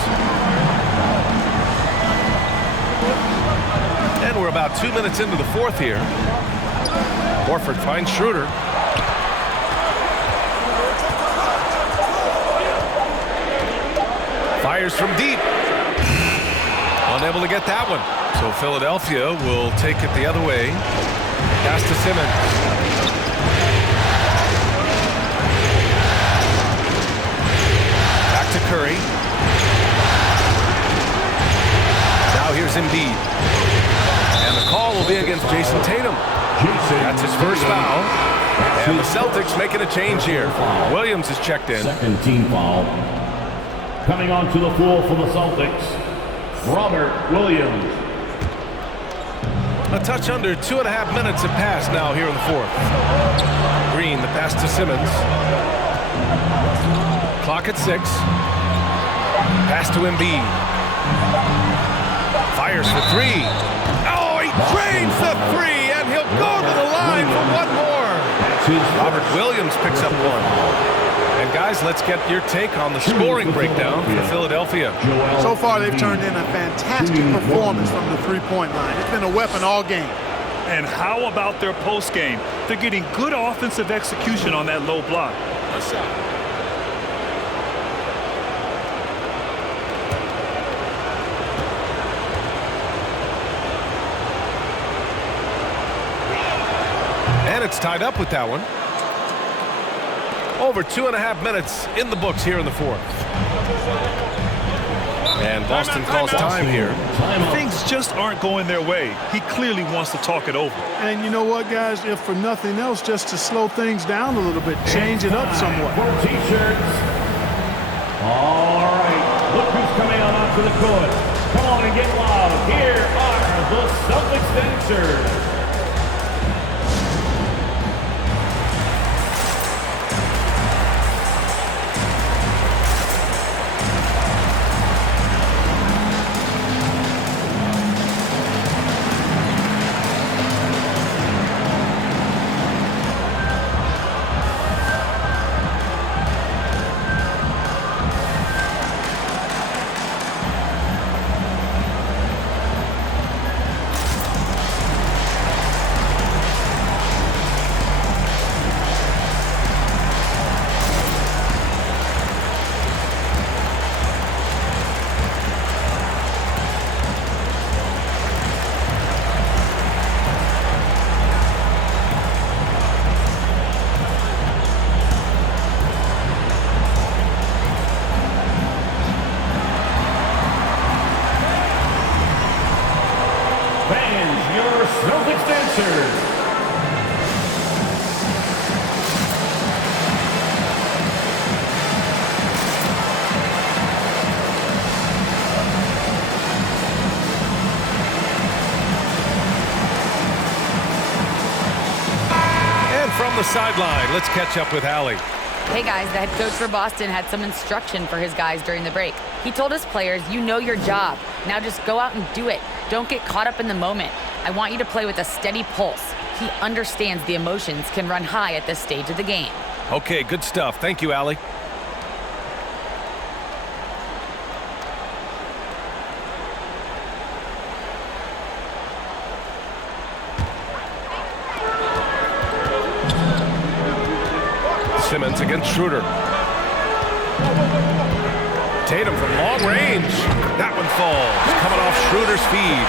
And we're about 2 minutes into the fourth here. Horford finds Schroeder. Fires from deep. Unable to get that one. So Philadelphia will take it the other way. Pass to Simmons. Back to Curry. Now here's Embiid. And the call will be against Jason Tatum. That's his first foul. And the Celtics making a change here. Williams is checked in. Second team foul. Coming onto the floor for the Celtics, Robert Williams. A touch under 2.5 minutes have passed now here in the fourth. Green, the pass to Simmons. Clock at 6. Pass to Embiid. Fires for 3. Oh, he drains the 3, and he'll go to the line for one more. Robert Williams picks up one. And guys, let's get your take on the scoring breakdown for Philadelphia. So far, they've turned in a fantastic performance from the three-point line. It's been a weapon all game. And how about their post game? They're getting good offensive execution on that low block. And it's tied up with that one. Over 2.5 minutes in the books here in the fourth. And Boston calls time here. Things just aren't going their way. He clearly wants to talk it over. And you know what, guys? If for nothing else, just to slow things down a little bit, change it up somewhat. For T-shirts. All right, look who's coming out onto the court. Come on and get loud. Here are the Celtics dancers. Celtics dancers. And from the sideline, let's catch up with Allie. Hey guys, the head coach for Boston had some instruction for his guys during the break. He told his players, you know your job. Now just go out and do it. Don't get caught up in the moment. I want you to play with a steady pulse. He understands the emotions can run high at this stage of the game. Okay, good stuff. Thank you, Allie. Simmons against Schroeder. Tatum from long range. That one falls. Coming off Schroeder's feed.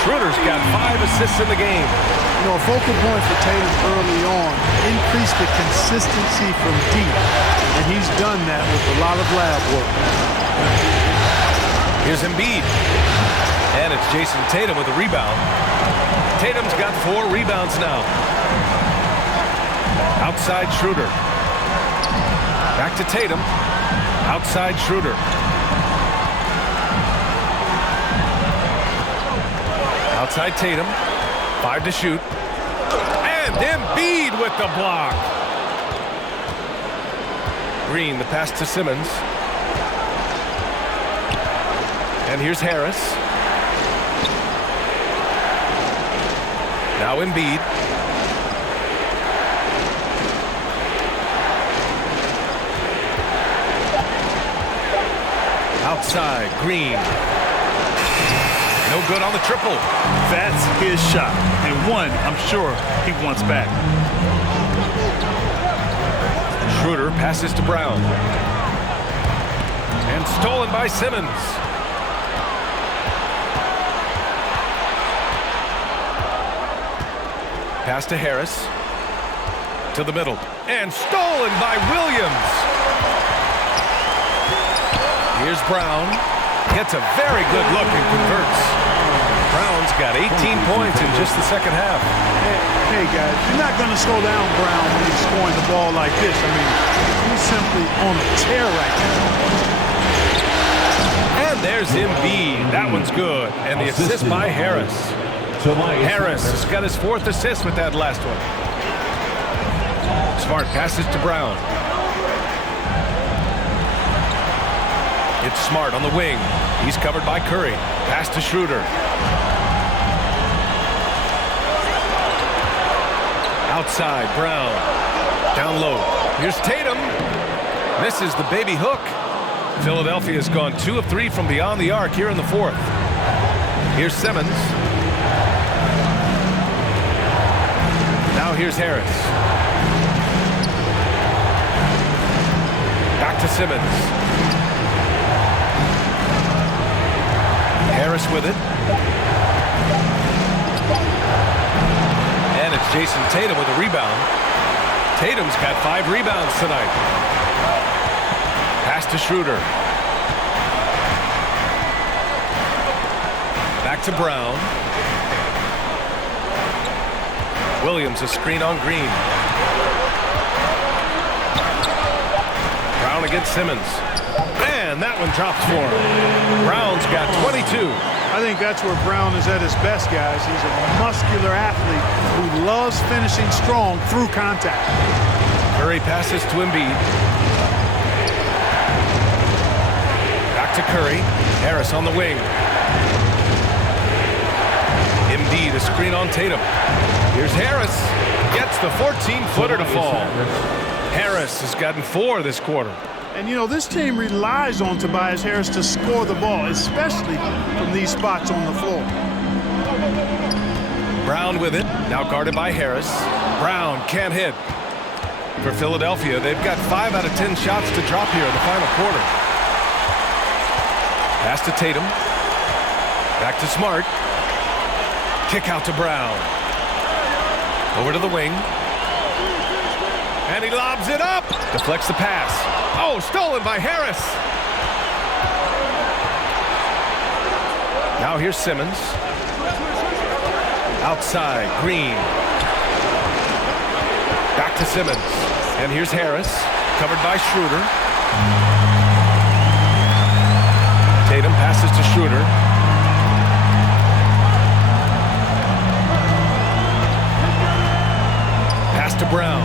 Schroeder's got 5 assists in the game. You know, a focal point for Tatum early on, increase the consistency from deep. And he's done that with a lot of lab work. Here's Embiid. And it's Jason Tatum with a rebound. Tatum's got 4 rebounds now. Outside Schroeder. Back to Tatum. Outside Schroeder. Outside Tatum. 5 to shoot. And Embiid with the block. Green, the pass to Simmons. And here's Harris. Now Embiid. Outside, Green. No good on the triple. That's his shot. And one, I'm sure he wants back. Schroeder passes to Brown. And stolen by Simmons. Pass to Harris. To the middle. And stolen by Williams. Here's Brown. Gets a very good look and converts. Brown's got 18 points in just the second half. Hey guys, you're not going to slow down Brown when he's scoring the ball like this. I mean, he's simply on a tear right now. And there's Embiid. That one's good. And the assist by Harris. Harris has got his 4th assist with that last one. Smart passes to Brown. It's Smart on the wing. He's covered by Curry. Pass to Schroeder. Outside, Brown. Down low. Here's Tatum. Misses the baby hook. Philadelphia's gone 2 of 3 from beyond the arc here in the 4th. Here's Simmons. Now here's Harris. Back to Simmons. Harris with it. And it's Jason Tatum with a rebound. Tatum's got 5 rebounds tonight. Pass to Schroeder. Back to Brown. Williams a screen on Green. Brown against Simmons. And that one drops for him. Brown's got 22. I think that's where Brown is at his best, guys. He's a muscular athlete who loves finishing strong through contact. Curry passes to Embiid. Back to Curry. Harris on the wing. Embiid a screen on Tatum. Here's Harris. Gets the 14-footer to fall. Harris has gotten 4 this quarter. And, you know, this team relies on Tobias Harris to score the ball, especially from these spots on the floor. Brown with it. Now guarded by Harris. Brown can't hit. For Philadelphia, they've got 5 out of 10 shots to drop here in the final quarter. Pass to Tatum. Back to Smart. Kick out to Brown. Over to the wing. And he lobs it up. Deflects the pass. Oh, stolen by Harris. Now here's Simmons. Outside, Green. Back to Simmons. And here's Harris. Covered by Schroeder. Tatum passes to Schroeder. Pass to Brown.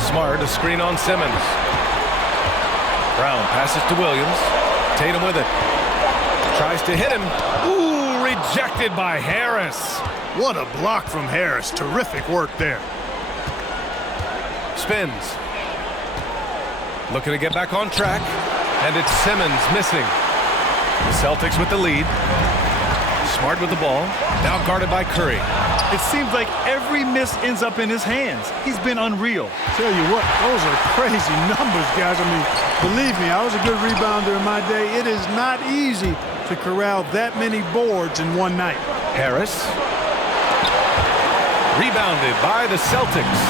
Smart, a screen on Simmons. Brown passes to Williams. Tatum with it. Tries to hit him. Ooh, rejected by Harris. What a block from Harris. Terrific work there. Spins. Looking to get back on track. And it's Simmons missing. The Celtics with the lead. Smart with the ball. Now guarded by Curry. It seems like every miss ends up in his hands. He's been unreal. Tell you what, those are crazy numbers, guys. I mean, believe me, I was a good rebounder in my day. It is not easy to corral that many boards in one night. Harris. Rebounded by the Celtics.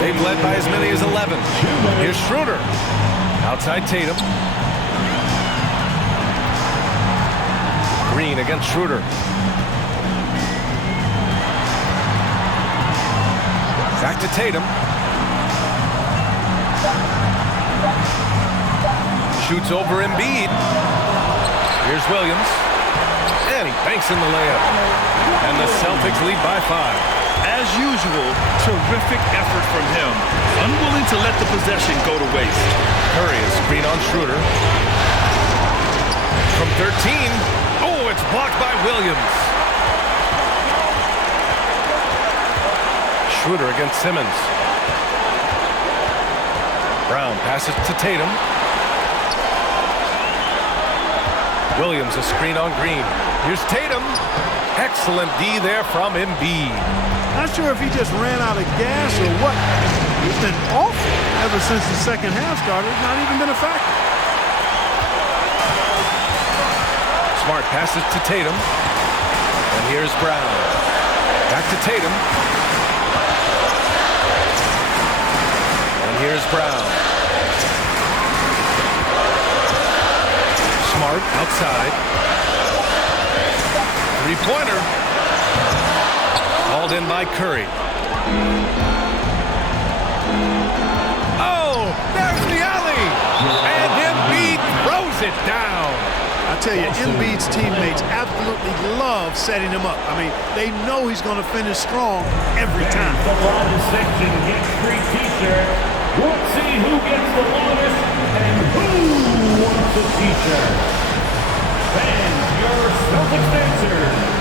They've led by as many as 11. Here's Schroeder. Outside Tatum. Green against Schroeder. Back to Tatum. Shoots over Embiid. Here's Williams. And he banks in the layup. And the Celtics lead by 5. As usual, terrific effort from him. Unwilling to let the possession go to waste. Curry is screen on Schroeder. From 13. Oh, it's blocked by Williams. Schroeder against Simmons. Brown passes to Tatum. Williams a screen on Green. Here's Tatum. Excellent D there from Embiid. Not sure if he just ran out of gas or what. He's been awful ever since the second half started. Not even been a factor. Smart passes to Tatum. And here's Brown. Back to Tatum. And here's Brown. Smart outside. Three-pointer. Called in by Curry. Oh, there's the alley. And Embiid throws it down. I tell you, Embiid's teammates absolutely love setting him up. I mean, they know he's going to finish strong every time. The longest section gets free t-shirt. We'll see who gets the longest and who wants the t-shirt. Fans, your Celtics dancers.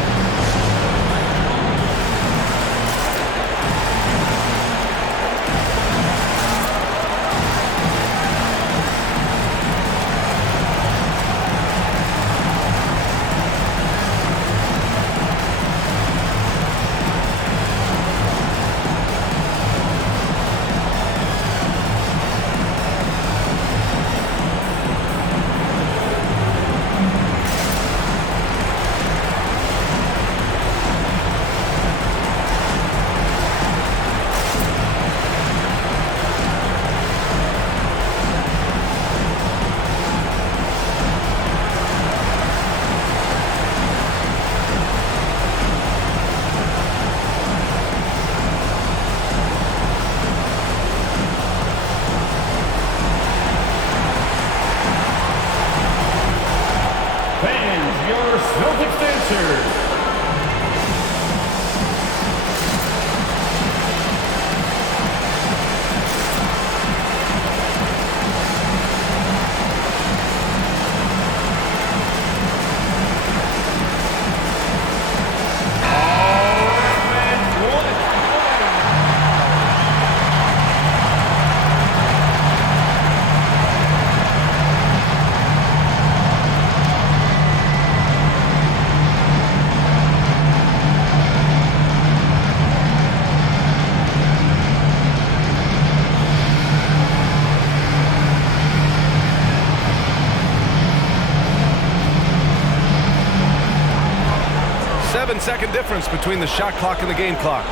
Second difference between the shot clock and the game clock.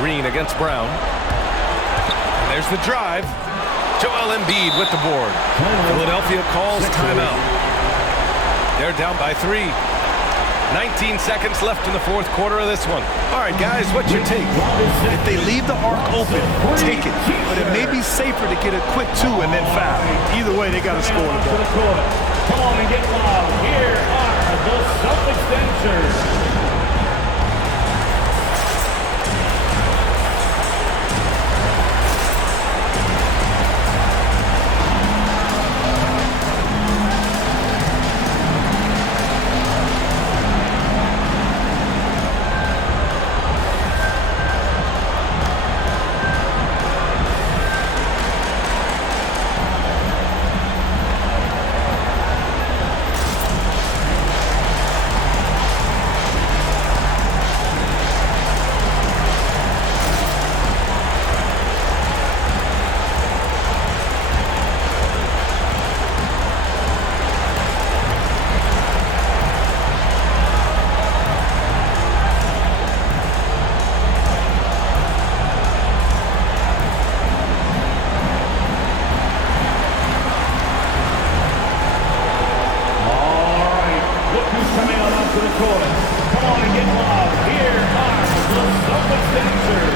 Green against Brown. And there's the drive. Joel Embiid with the board. Philadelphia calls timeout. They're down by 3. 19 seconds left in the fourth quarter of this one. All right, guys, what's your take? If they leave the arc open, take it. But it may be safer to get a quick 2 and then foul. Either way, they got to score the ball. Come on and get loud. Here are the Celtics dancers. court. Come on and get loud. Here are the Celtics dancers.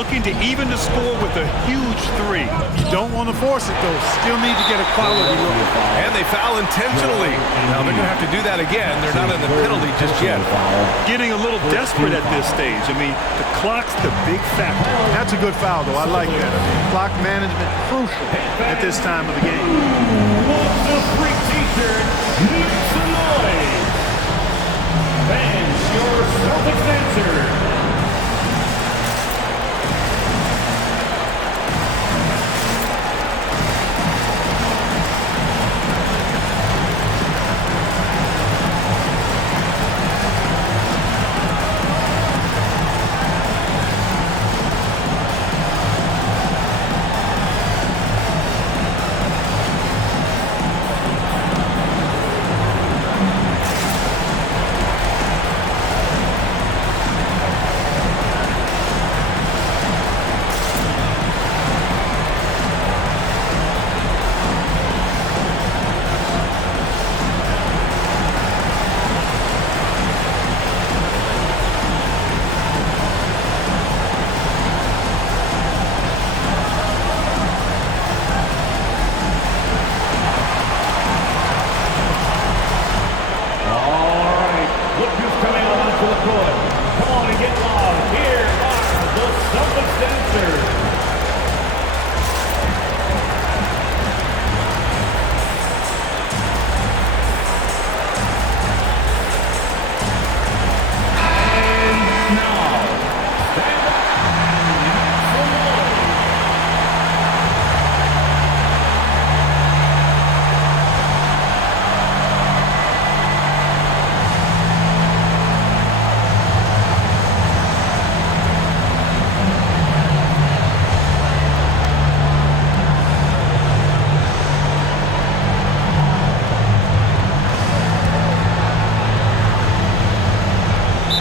Looking to even the score with a huge three. You don't want to force it, though. Still need to get a quality look. And they foul intentionally. Now they're going to have to do that again. They're not in the penalty just yet. Getting a little desperate at this stage. I mean, the clock's the big factor. That's a good foul, though. I like that. Clock management crucial at this time of the game. What's the free t-shirt? Make some noise. Fans, your Celtics answer.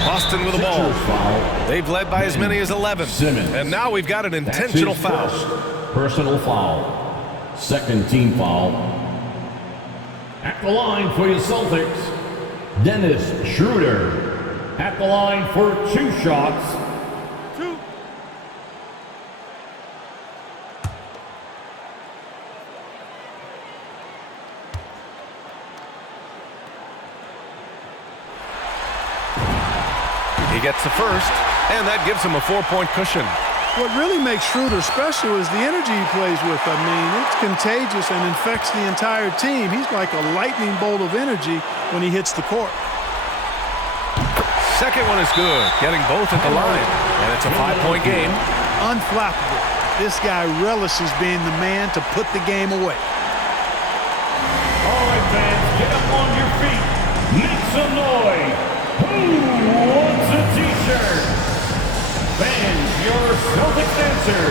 Boston with the ball. They've led by as many as 11. And now we've got an intentional foul. Personal foul. Second team foul. At the line for your Celtics, Dennis Schroeder. At the line for 2 shots. He gets the first, and that gives him a 4-point cushion. What really makes Schroeder special is the energy he plays with. I mean, it's contagious and infects the entire team. He's like a lightning bolt of energy when he hits the court. Second one is good, getting both at the line. And it's a 5-point game. Unflappable. This guy relishes being the man to put the game away. All right, fans, get up on your feet. Make some noise. Who wants a t-shirt? Fans, your Celtics answer.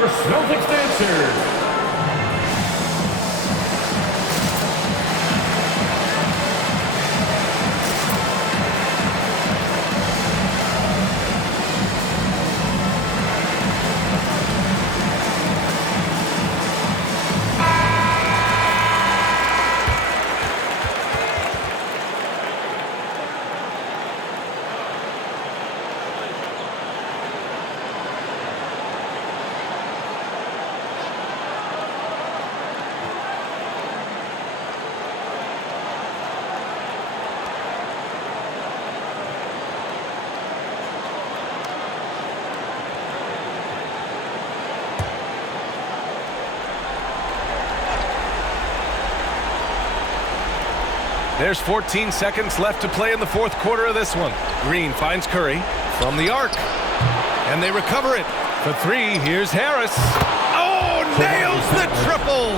your Celtics dancers. There's 14 seconds left to play in the fourth quarter of this one. Green finds Curry from the arc. And they recover it. For three, here's Harris. Oh, nails the triple!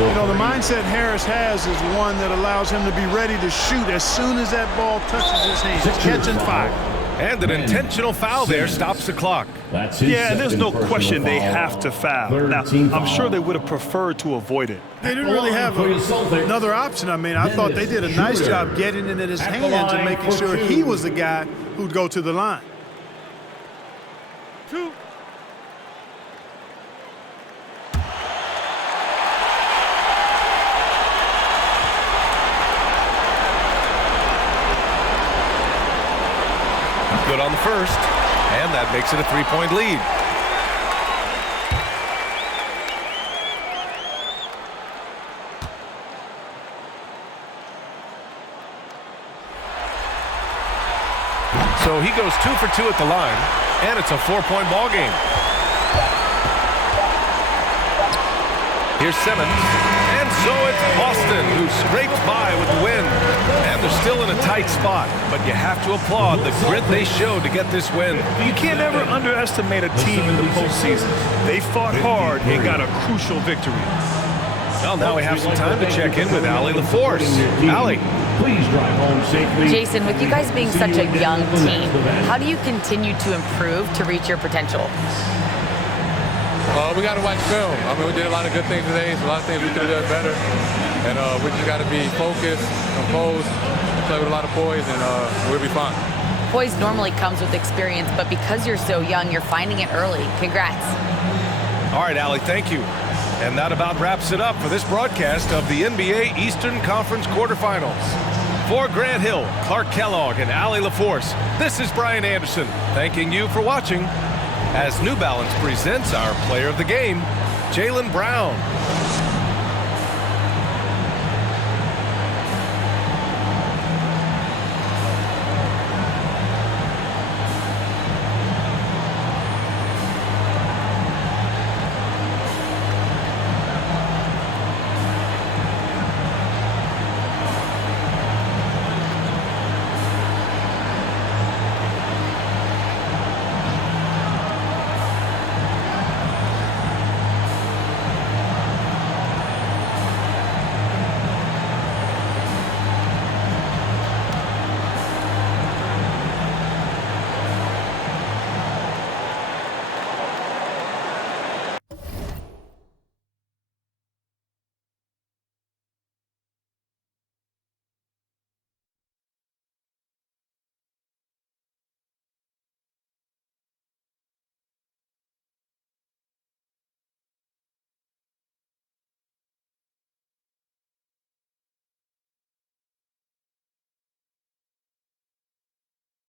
You know, the mindset Harris has is one that allows him to be ready to shoot as soon as that ball touches his hands. Catch and fire. And an intentional foul there stops the clock. Yeah, and there's no question they have to foul. Now, I'm sure they would have preferred to avoid it. They didn't really have another option. I mean, I thought they did a nice job getting it in his hands and making sure he was the guy who'd go to the line. Two. Good on the first, and that makes it a three-point lead. So he goes 2 for 2 at the line, and it's a 4-point ball game. Here's Simmons, and so it's Boston who scrapes by with the win. And they're still in a tight spot, but you have to applaud the grit they showed to get this win. You can't ever underestimate a team in the postseason. They fought hard and got a crucial victory. Well, now we have some time to check in with Allie LaForce. Allie. Please drive home safely. Jason, with you guys being such a young team, how do you continue to improve to reach your potential? We got to watch film. I mean, we did a lot of good things today. So a lot of things we could have done better. And we just got to be focused, composed, play with a lot of poise, and we'll be fine. Poise normally comes with experience, but because you're so young, you're finding it early. Congrats. All right, Allie, thank you. And that about wraps it up for this broadcast of the NBA Eastern Conference quarterfinals. For Grant Hill, Clark Kellogg, and Allie LaForce, this is Brian Anderson, thanking you for watching as New Balance presents our player of the game, Jaylen Brown.